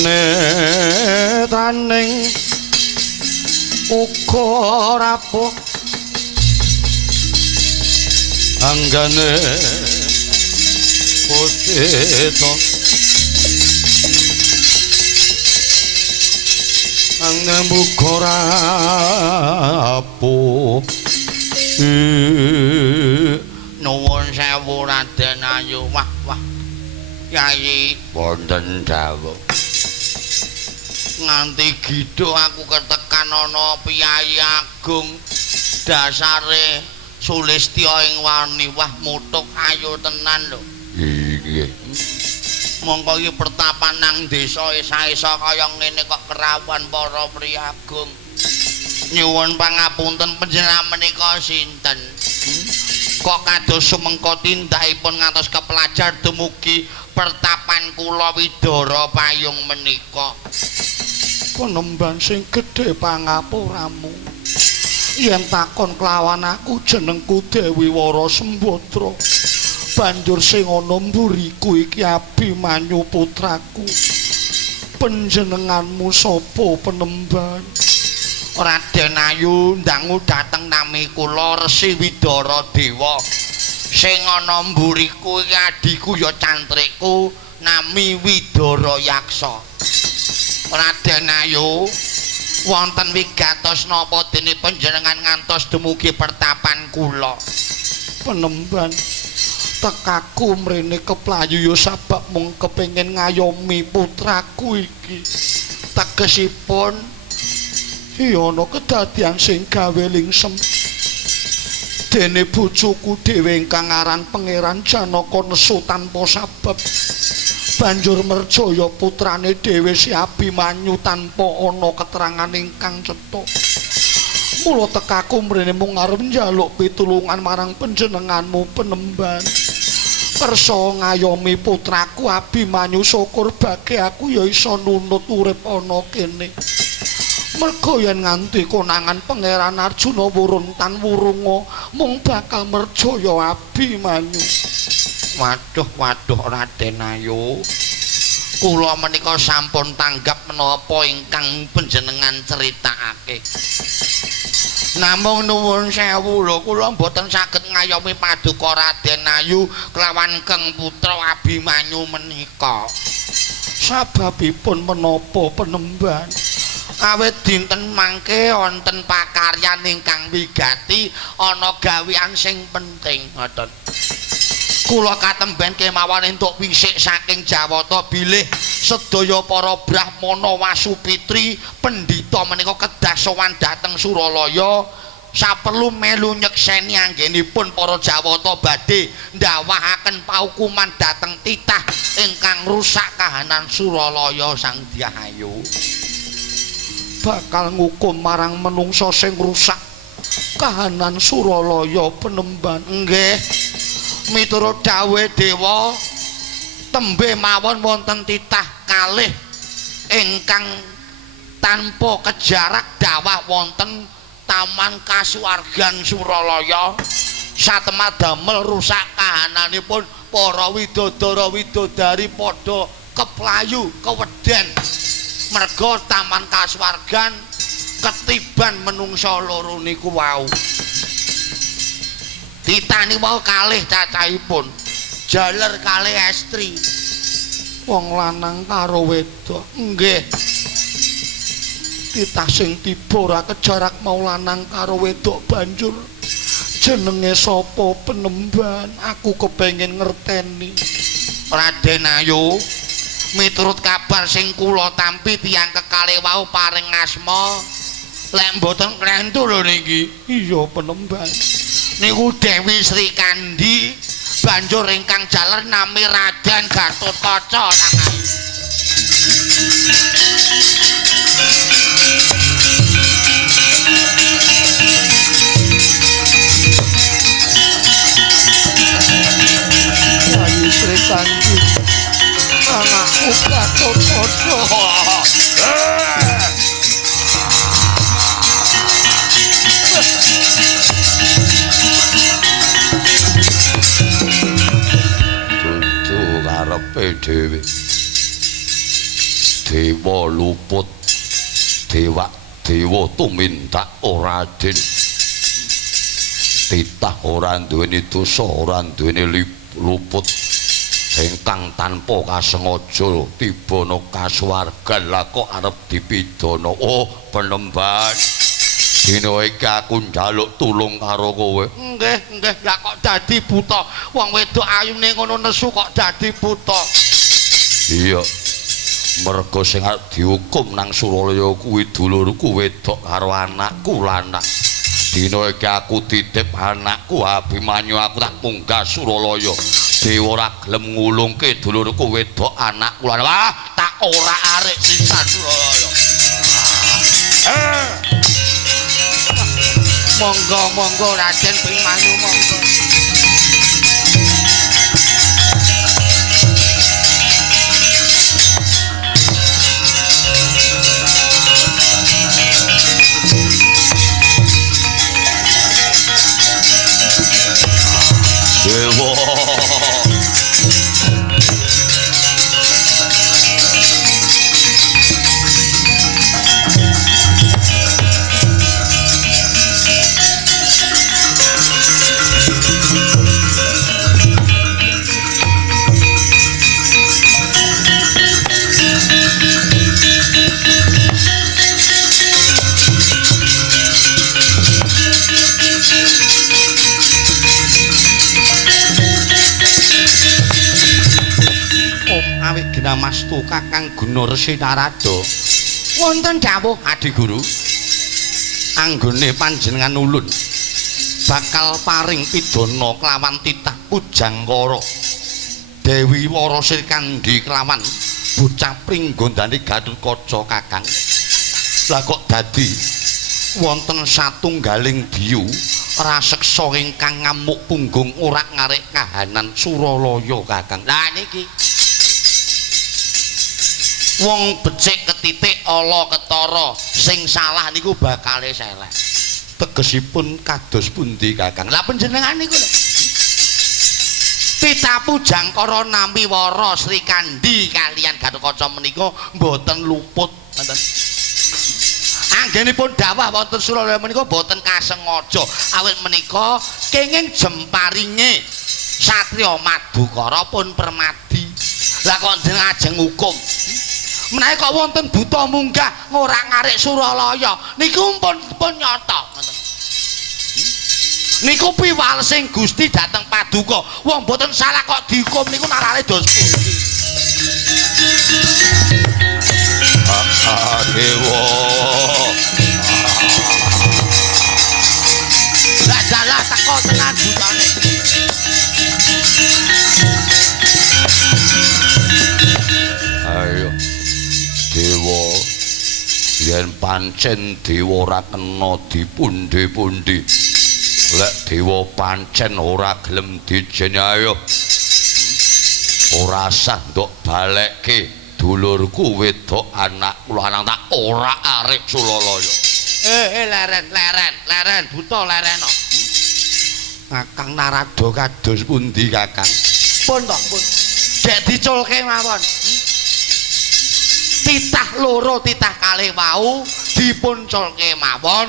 netraning uga rapuh anggane potito anggane uga rapuh nuwun sewu Raden Ayu wah Yayi wonten dawuh nganti gidho aku ketekan ana piyayi agung dasare Sulistya ing wani wah mutuk ayu tenan lho nggih mongko iki pertapan nang desa esa-esa kaya ngene kok kerawan para priyagung nyuwun pangapunten panjenengan menika sinten kok kados sumengko tindakipun ngantos kepelajar dumugi pertapan kula Widara Payung menika penemban sing gedhe pangapuramu yen takon kelawan aku jenengku Dewi Wara Sembadra banjur sing ana mburiku iki Abimanyu putraku panjenenganmu sapa penemban Raden Ayu ndangu dateng nami kula Resi Widara Dewa sing ana mburiku iki adiku ya cantrikku nami Widara Yaksa Raden Ayu wonten wigatos napa dene panjenengan ngantos dumugi pertapan kula penemban tekaku mrene keplayu ya sabab mung kepengin ngayomi putraku iki tegesipun iya ana kedadian sing gawe lingsem dene bojoku dhewe ingkang aran Pangeran Janaka nesu tanpa sabab banjur merjaya putrane dhewe si Abimanyu tanpa ana keterangan ingkang cetha mula tekaku mrene mung arep njaluk pitulungan marang panjenenganmu penemban kersa ngayomi putraku Abimanyu syukur bage aku ya iso nunut urip ana kene merga yen nganti konangan Pangeran Arjuna Wuruntan Wurunga mung bakal merjaya Abimanyu waduh Raden Ayu kula menika sampun tanggap menapa ingkang panjenengan critakake namung nuwun sewu lho kula mboten saged ngayomi paduka Raden Ayu kelawan Keng Putra Abimanyu menika sababipun menapa penemban awet dinten mangke wonten pakaryan ingkang wigati ana gawean sing penting ngoten kula katemben kemawon entuk wisik saking Jawata bilih sedaya para brahmana Wasupitri pendhita menika kedah sowan dhateng Suralaya saperlu melu nyekseni anggenipun para Jawata badhe ndawahaken paukuman dhateng titah ingkang rusak kahanan Suralaya Sang Dyahayu bakal ngukum marang menungsa sing rusak kahanan Suralaya penemban nggih miturut dawuh dewa tembe mawon wonten titah kalih ingkang tanpa kejarak dawah wonten taman kasuwargan Suralaya satemah damel rusak kahananipun para widodara widodari padha keplayu keweden merga taman kasuwargan ketiban menungsa loro niku wau ditani wau kalih cacahipun jaler kalih estri wong lanang karo wedok nggih titah sing tiba ora kejarak mau lanang karo wedok banjur jenenge sapa penemban aku kepengin ngerteni Raden Ayu miturut kabar sing kula tampi tiyang kekalih wau paring asma lek mboten klentu lho niki iya penemban niku Dewi Sri Kandi banjur ingkang jaler nami Raden Gatotkaca Rangayu Dewi Sri Kandi anakku Gatotkaca awake dhewe. Dewa luput, dewa tumindak ora adil. Titah ora duweni dosa, ora duweni luput. Ingkang tanpa kasengaja tibana kasuwargan lah kok arep dipidana. Oh, penemban. Dina iki aku njaluk tulung karo kowe. Nggih, lah kok dadi buta. Wong wedok ayune ngono nesu kok dadi buta. Iya. Merga sing arep dihukum nang Suralaya kuwi dulurku wedok karo anakku lanang. Dina iki aku titip anakku Abimanyu aku tak munggah Suralaya. Dewa ora gelem ngulungke dulurku wedok anakku lanang. Wah, tak ora arek sisan Suralaya. Monggo Raden Abimanyu monggo. Dewa Mastu Kakang Guna Resi Narada wonten dawuh Adi Guru anggone panjenengan ulun bakal paring pidana kelawan titah Pujangkara Dewi Wara Srikandhi kelawan bocah pringgondane Gatotkaca Kakang. Lah kok dadi wonten satunggaling diyu raseksa ingkang ngamuk punggung ora ngarek kahanan Suralaya Kakang. Lah niki wong becik ketitik ala ketara sing salah niku bakale selek. Tegesipun kados pundi Kakang? Lah panjenengan niku lho. Titah Pujangkara nampi Wara Srikandhi kaliyan Gatotkaca menika mboten luput ngoten. Anggenipun dawuh wonten Suralaya menika mboten kasengaja awit menika kenging jemparinge satriya Madukara pun permadi. Lah kok jeneng ajeng hukum menawi kok wonten buta munggah ora ngarek Suralaya niku pun nyata ngoten. Niku piwalesing Gusti dhateng Paduka. Wong boten salah kok dihukum niku narane dos pundi. Dewa. Lah dalah teko tenan butane. Ayo. Dewa yen pancen dewa ora kena dipundi-pundi lek dewa pancen ora gelem dijeni ayo ora sah ndok balekke dulurku wedok anakku lanang tak ora arek Suralaya. Leren buta lereno. Kakang Narada kados pundi Kakang? Pun to pun. Dek diculke mawon. Titah loro titah kalih wau dipunculke mawon.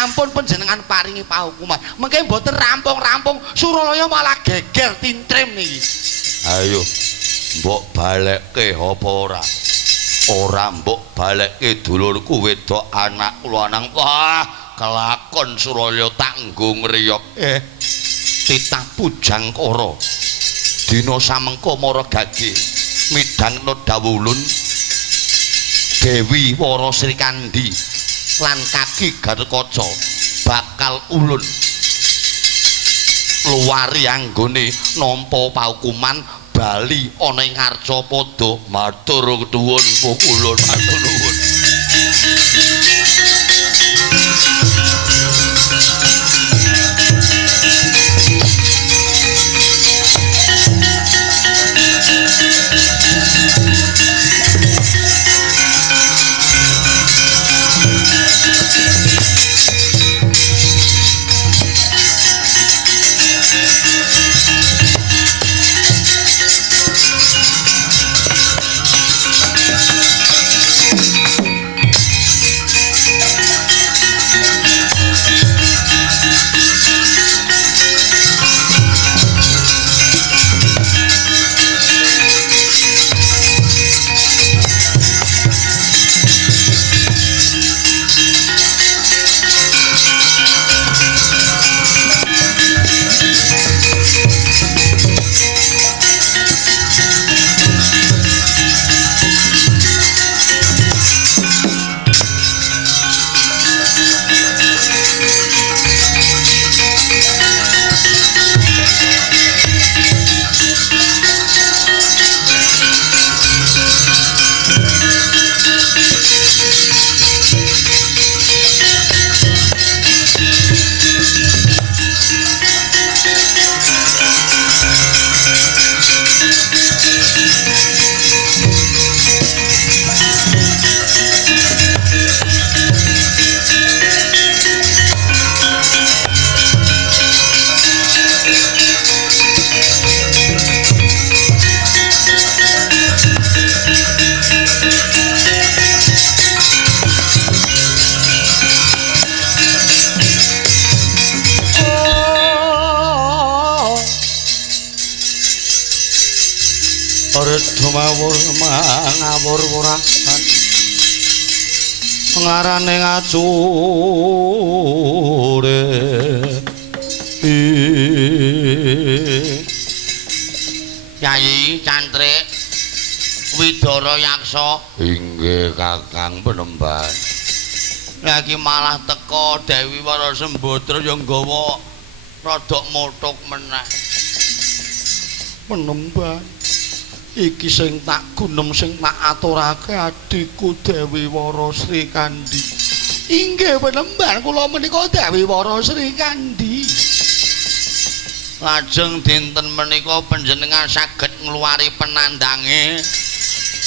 Ampun panjenengan paringi pahukuman. Mengke mboten rampung-rampung Suralaya malah geger tintrim niki. Ayo mbok balekke apa ora? Ora mbok balekke dulurku wedok anakku lanang. Wah, kelakon Suralaya tak nggo ngriyok. Titah Pujangkara dina samengko mara gage midhangna dawulun Dewi Wara Srikandhi lan kaki Gatotkaca bakal ulun luwari anggone nampa paukuman bali ana ing Arcapada. Matur nuwun pukulun matur nuwun. mawur ngawur wurasan ngarane ngacure Yayi Cantrik Widara Yaksa inggih Kakang Penemban lagi malah teka Dewi Wara Sembadra yang nggawa rodok motok meneh Penemban iki sing tak gunem sing tak aturake adikku Dewi Wara Sri Kandi inggih Penemban kula menika Dewi Wara Sri Kandi lajeng dinten menika panjenengan saged ngluwari penandange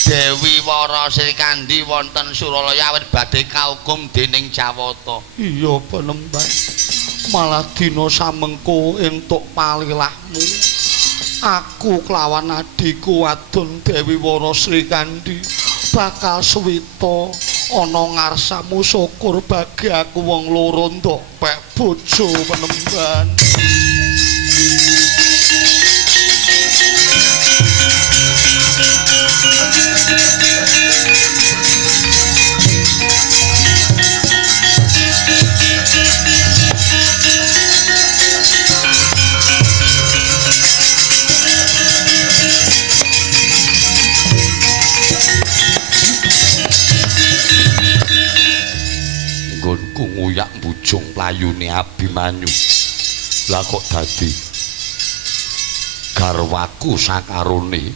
Dewi Wara Sri Kandi wonten Suralaya awit badhe kaukum dening Jawata iya Penemban malah dina samengko entuk palilahmu aku kelawan adikku wadon Dewi Wara Sri Kandi bakal suwita ana ngarsamu syukur bagi aku wong loro ndok pek bojo Penemban nggonku nguyak mbujung playune Abimanyu lah kok dadi garwaku sakarone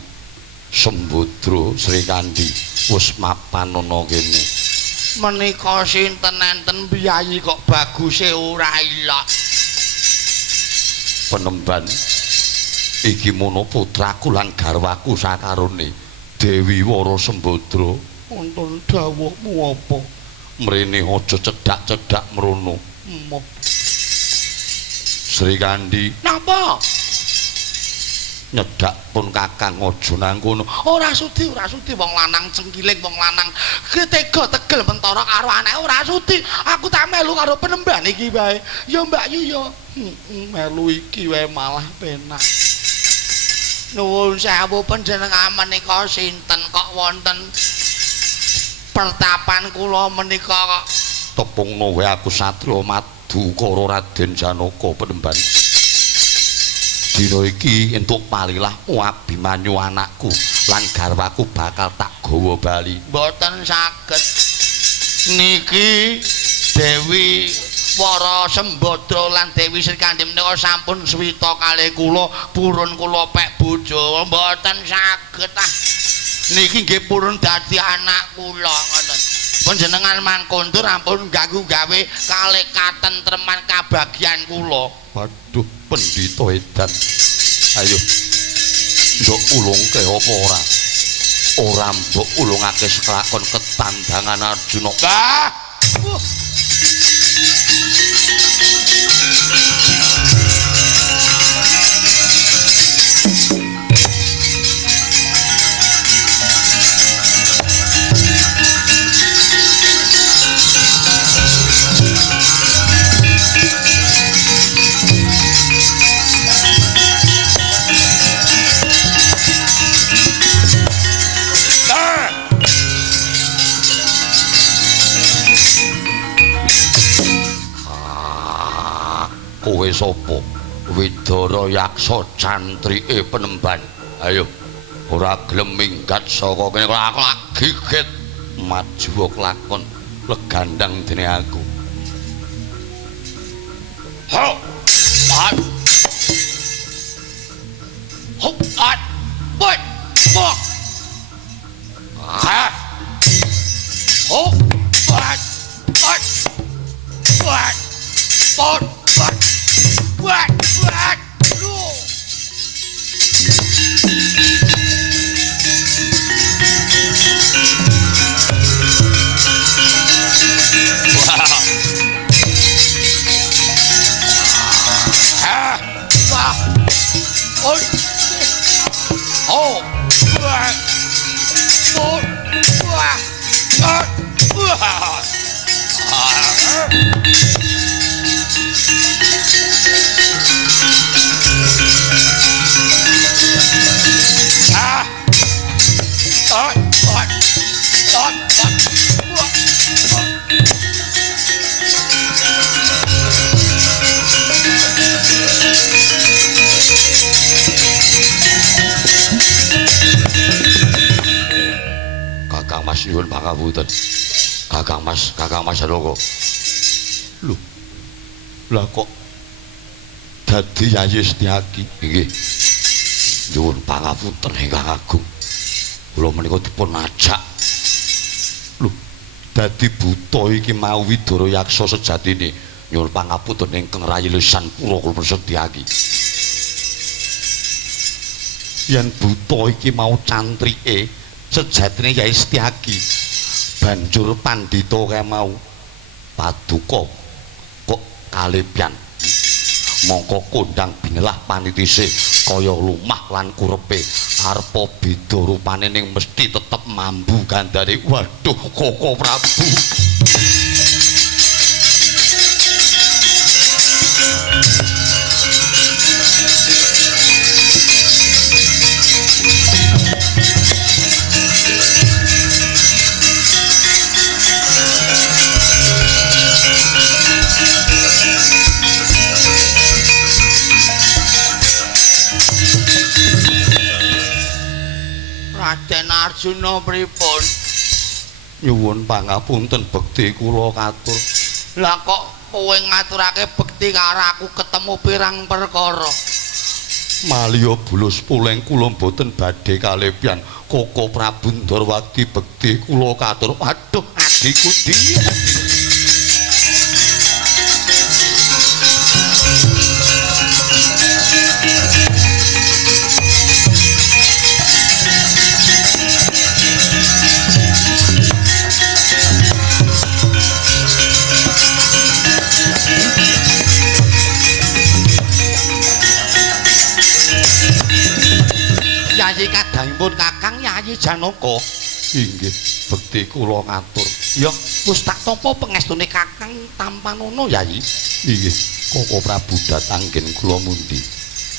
Sembadra Sri Kandi wis mapan ana kene menika sinten enten biyayi kok baguse ora ilok Penemban iki mono putraku lan garwaku sakarone Dewi Wara Sembadra wonten dawuhmu apa mrene aja cedhak-cedhak mrono emoh Sri Kandi napa nyedak pun Kakang aja nang kono ora sudi wong lanang cengkiling wong lanang tega tegel mentara karo anake ora sudi aku tak melu karo Penemban iki wae ya Mbak Yu ya melu iki wae malah penak nuwun sewu panjenengan menika sinten kok wonten pertapan kula menika kok tepungno wae aku Satya Madukara Raden Janaka Penemban dina iki entuk palilahmu Abimanyu anakku lan garwaku bakal tak gawa bali mboten saged niki Dewi Wara Sembadra lan Dewi Sri Kandi menika sampun swita kalih kula purun kula pek bojo mboten saged niki nggih purun dadi anak kula ngoten panjenengan mangkondur ampun ganggu gawe kalih katentreman kabagyan kula waduh pendhita edan ayo ndok ulungke apa ora mbok ulungake kelakon ketandangan Arjuna kowe sapa Widara Yaksa cantrike Penemban ayo ora gelem minggat saka kene aku lagi giget maju kelakon legandang dene aku ho pat ho pat boy bok ha ho pat pat pat pat pat What? No! Wow! Oh! Oh! Kakang Mas nyuwun pangapunten. Kakang Mas Roko. Lho. Lah kok dadi Yayi Setyaki nggih. Nyuwun pangapunten ingkang agung. Kula menika dipun ajak. Lho, dadi buta iki mau Widara Yaksa sejatine. Nyuwun pangapunten ingkang rayi lisan kula kula Setyaki. Yen buta iki mau cantrike sejatine Yayi Setyaki. Banjur pandhita kae mau paduka kok kalepyan. Mongko kondang binelah panitise kaya lumah lan kurepe arepa beda rupane ning mesti tetep mambu gandane. Waduh Koko Prabu. Raden Arjuna pripun? Nyuwun pangapunten bekti kula katur. Lah kok kowe ngaturake bekti karo aku ketemu pirang perkara? Maliya bulus puleng kula mboten badhe kalepyan. Koko Prabu Ndorwadi bekti kula katur. Waduh adhiku Di. Yayi kadangipun Kakang Yayi Janaka. Inggih, bekti kula ngatur. Ya, wis tak tampa pangestune Kakang Tampanono Yayi. Inggih, Koko Prabu datang gen kula mundi.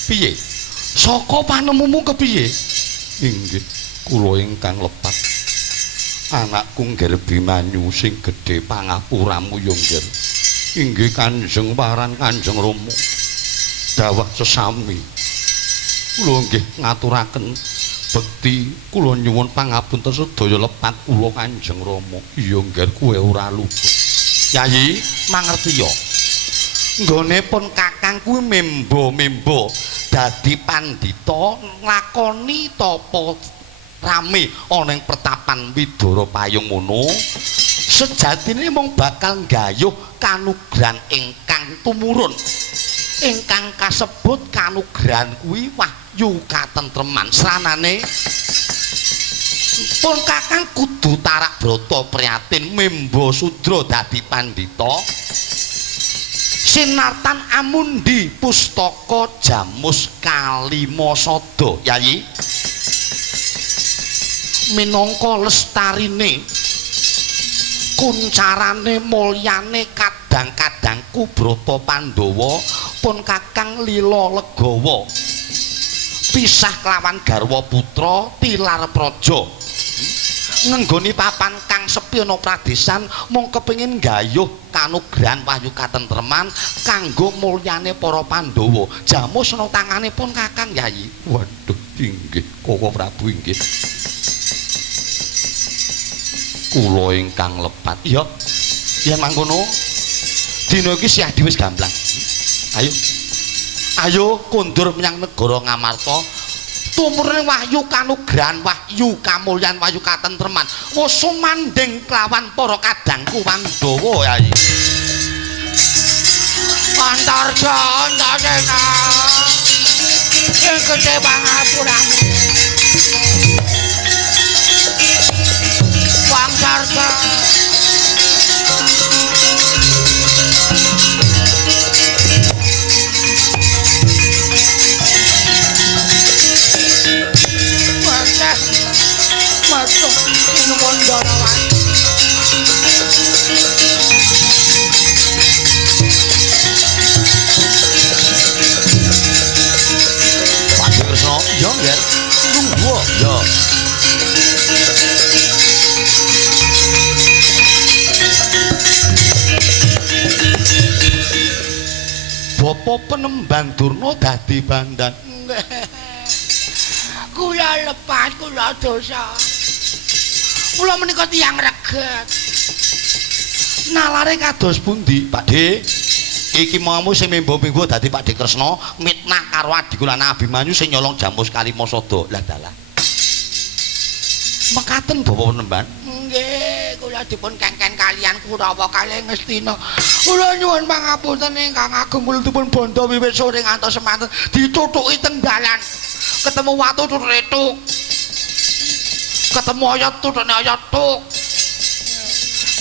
Piye? Saka panemumu kepiye? Inggih, kula ingkang lepat. Anakku ngger Bimanyu sing gedhe pangapuramu yo ngger. Inggih Kanjeng Waran Kanjeng Rama. Dawah sesami. Kula nggih ngaturaken bekti kula nyuwun pangapunten sedaya lepat kula Kanjeng Rama. Iya ngger kowe ora luput. Yayi, mangerti ya. Nggone pun Kakang kuwi membo-membo dadi pandhita nglakoni tapa rame ana ing pertapan Widara Payung ngono. Sejatine mung bakal nggayuh kanugrahan ingkang tumurun. Ingkang kasebut kanugrahan kuwi wahyu katentreman sranane pun Kakang kudu tarak brata priyatin memba sudra dadi pandhita sinartan amundi pustaka Jamus Kalimasada Yayi minangka lestarine kuncarane mulyane kadang-kadangku Brata Pandhawa pun Kakang lila legawa pisah kelawan garwa putra tilar praja ngenggoni papan kang sepi ana pradesan mung kepengin nggayuh kanugrahan wahyu katentreman kanggo mulyane para Pandhawa jamus ana tanganipun Kakang Yayi. Waduh inggih Koko Prabu inggih. Kula ingkang lepat. Ya yen mangkono dina iki siah wis gamblang. Ayo. Ayo kondur menyang negara Ngamarta. Tumurune wahyu kanugrahan, wahyu kamulyan, wahyu katentreman. Wis sumanding kelawan para kadangku Pandhawa Yayi. Antarja Antasena. Ing gedhe pangapuramu. Wangsarja. Masuk nuwun dalawan. Pak Kresna, Ya, Nger. Tunggu. ya. apa Penemban Durna dadi bandan? Kula lepas kula dosa. Kula menika tiyang reget. Nalare kados pundi, Pakde? Iki mamamu sing mimbo-mimbo dadi Pakde Kresna mitnah karo adiku lan Abimanyu sing nyolong Jamus Kalimasada. Lah dalah. Mekaten Bapak Penemban. Nggih, kula dipun kengken kalian Kurawa kalih Ngastina. Kula nyuwun pangapunten ingkang ageng kula dipun bondo wiwit sore ngantos semanten ditutuki teng dalan. Ketemu watu tutuk. Ketemu ayat tutune ayat tuk.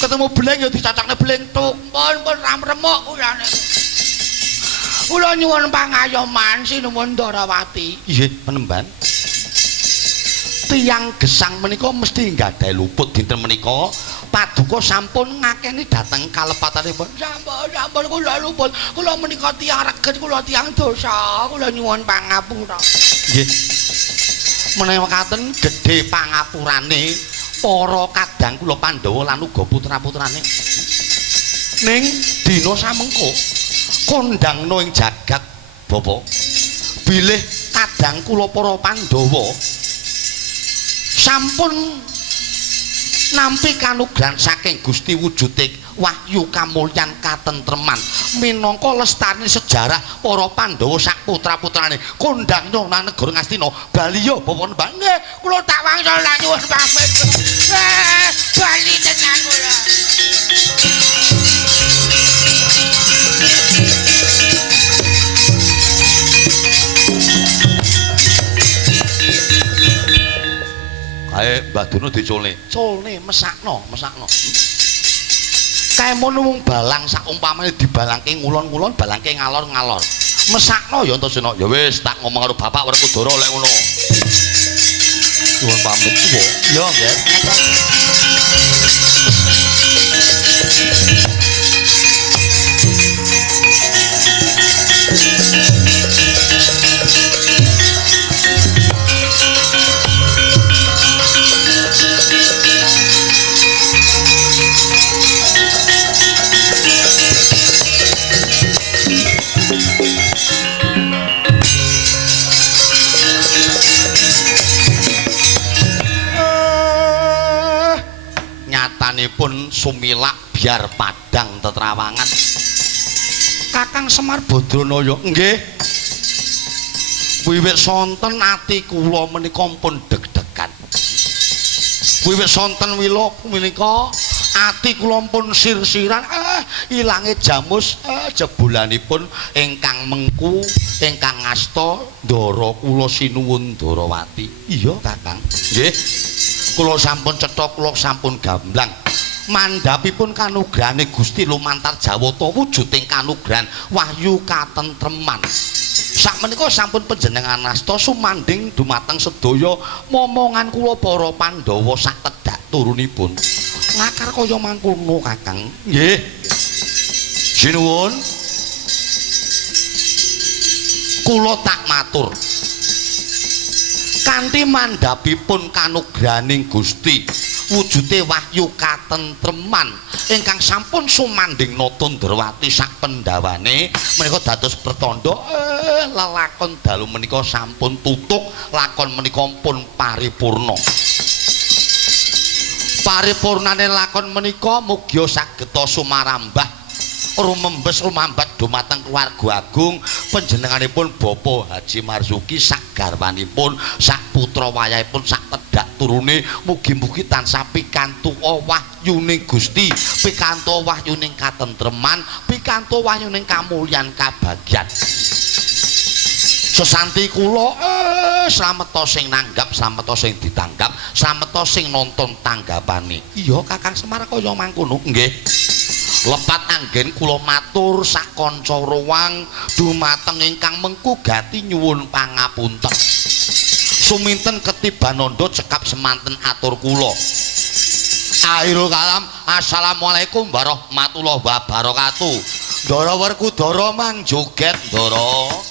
Ketemu bleng ya dicacakne bleng tuk. Pun remuk kulane. Kula nyuwun pangayoman sinuwun Darawati. Nggih, Penemban. Tiyang gesang menika mesti nggadahi luput dinten menika paduka sampun ngakeni dhateng kalepatanipun. Sampun kula luput. Kula menika tiyang reget, kula tiyang dosa. Kula nyuwun pangapura. Nggih. Menawi mekaten gedhe pangapurane para kadang kula Pandhawa lan uga putra-putrane. Ning dina samengko kondangna ing jagat Bapak. Bilih kadang kula para Pandhawa sampun nampi kanugrahan saking Gusti wujuding wahyu kamulyan katentreman minangka lestari sejarah para Pandhawa sak putra-putrane kondangnya nang negara Ngastina Bali ya Bapak Penemban. Nggih, kula tak wangsul lan nyuwun pamit. Bali tenan kula. Kae Mbah Durna diculne. Culne mesakno. Kae mono mung balang sak umpamane dibalangke ngulon-ngulon, balangke ngalor-ngalor. Mesakno ya Antasena. Ya wis tak ngomong karo Bapak Werkudara lek ngono. Nuwun pamit ku. Ya nggih. Nyatanipun sumilak biar padang tetrawangan. Kakang Semar Badranaya nggih. Wiwit sonten ati kula menika pun deg-degan. Wiwit sonten wila menika ati kula pun sir-siran ilange Jamus jebulanipun ingkang mengku ingkang ngasta ndara kula sinuwun Darawati. Iya Kakang. Nggih. Kula sampun cetha kula sampun gamblang. Mandhapipun kanugrahane Gusti lumantar Jawata wujuding kanugrahan wahyu katentreman. Sakmenika sampun panjenengan asta sumanding dumateng sedaya momongan kula para Pandhawa sak tedhak turunipun. Ngakar kaya mangkono Kakang. Nggih. Sinuwun. Kula tak matur. Kanthi mandhapipun kanugrahaning Gusti wujude wahyu katentreman ingkang sampun sumanding nata Ndrawati sak pendhawane menika dados pertanda lelakon dalu menika sampun tutuk lakon menika pun paripurna. Paripurnane lakon menika mugia sageta sumarambah rumembes rumambat dumateng keluarga agung panjenenganipun Bapak Haji Marzuki sak garwanipun sak putra wayahipun sak tedhak turune mugi-mugi tansah pikantuk wahyuning Gusti pikantuk wahyuning katentreman pikantuk wahyuning kamulyan kabagyan. Sesanti kula slameta sing nanggap slameta sing ditanggap slameta sing nonton tanggapane. Iya Kakang Semar kaya mangkono nggih. Lepat anggen kula matur sak kanca ruwang dumateng ingkang mengku gati nyuwun pangapunten. Suminten ketibananda cekap semanten atur kula. Akhirul kalam. Assalamualaikum warahmatullahi wabarakatuh. Ndara Werkudara mang joget ndara.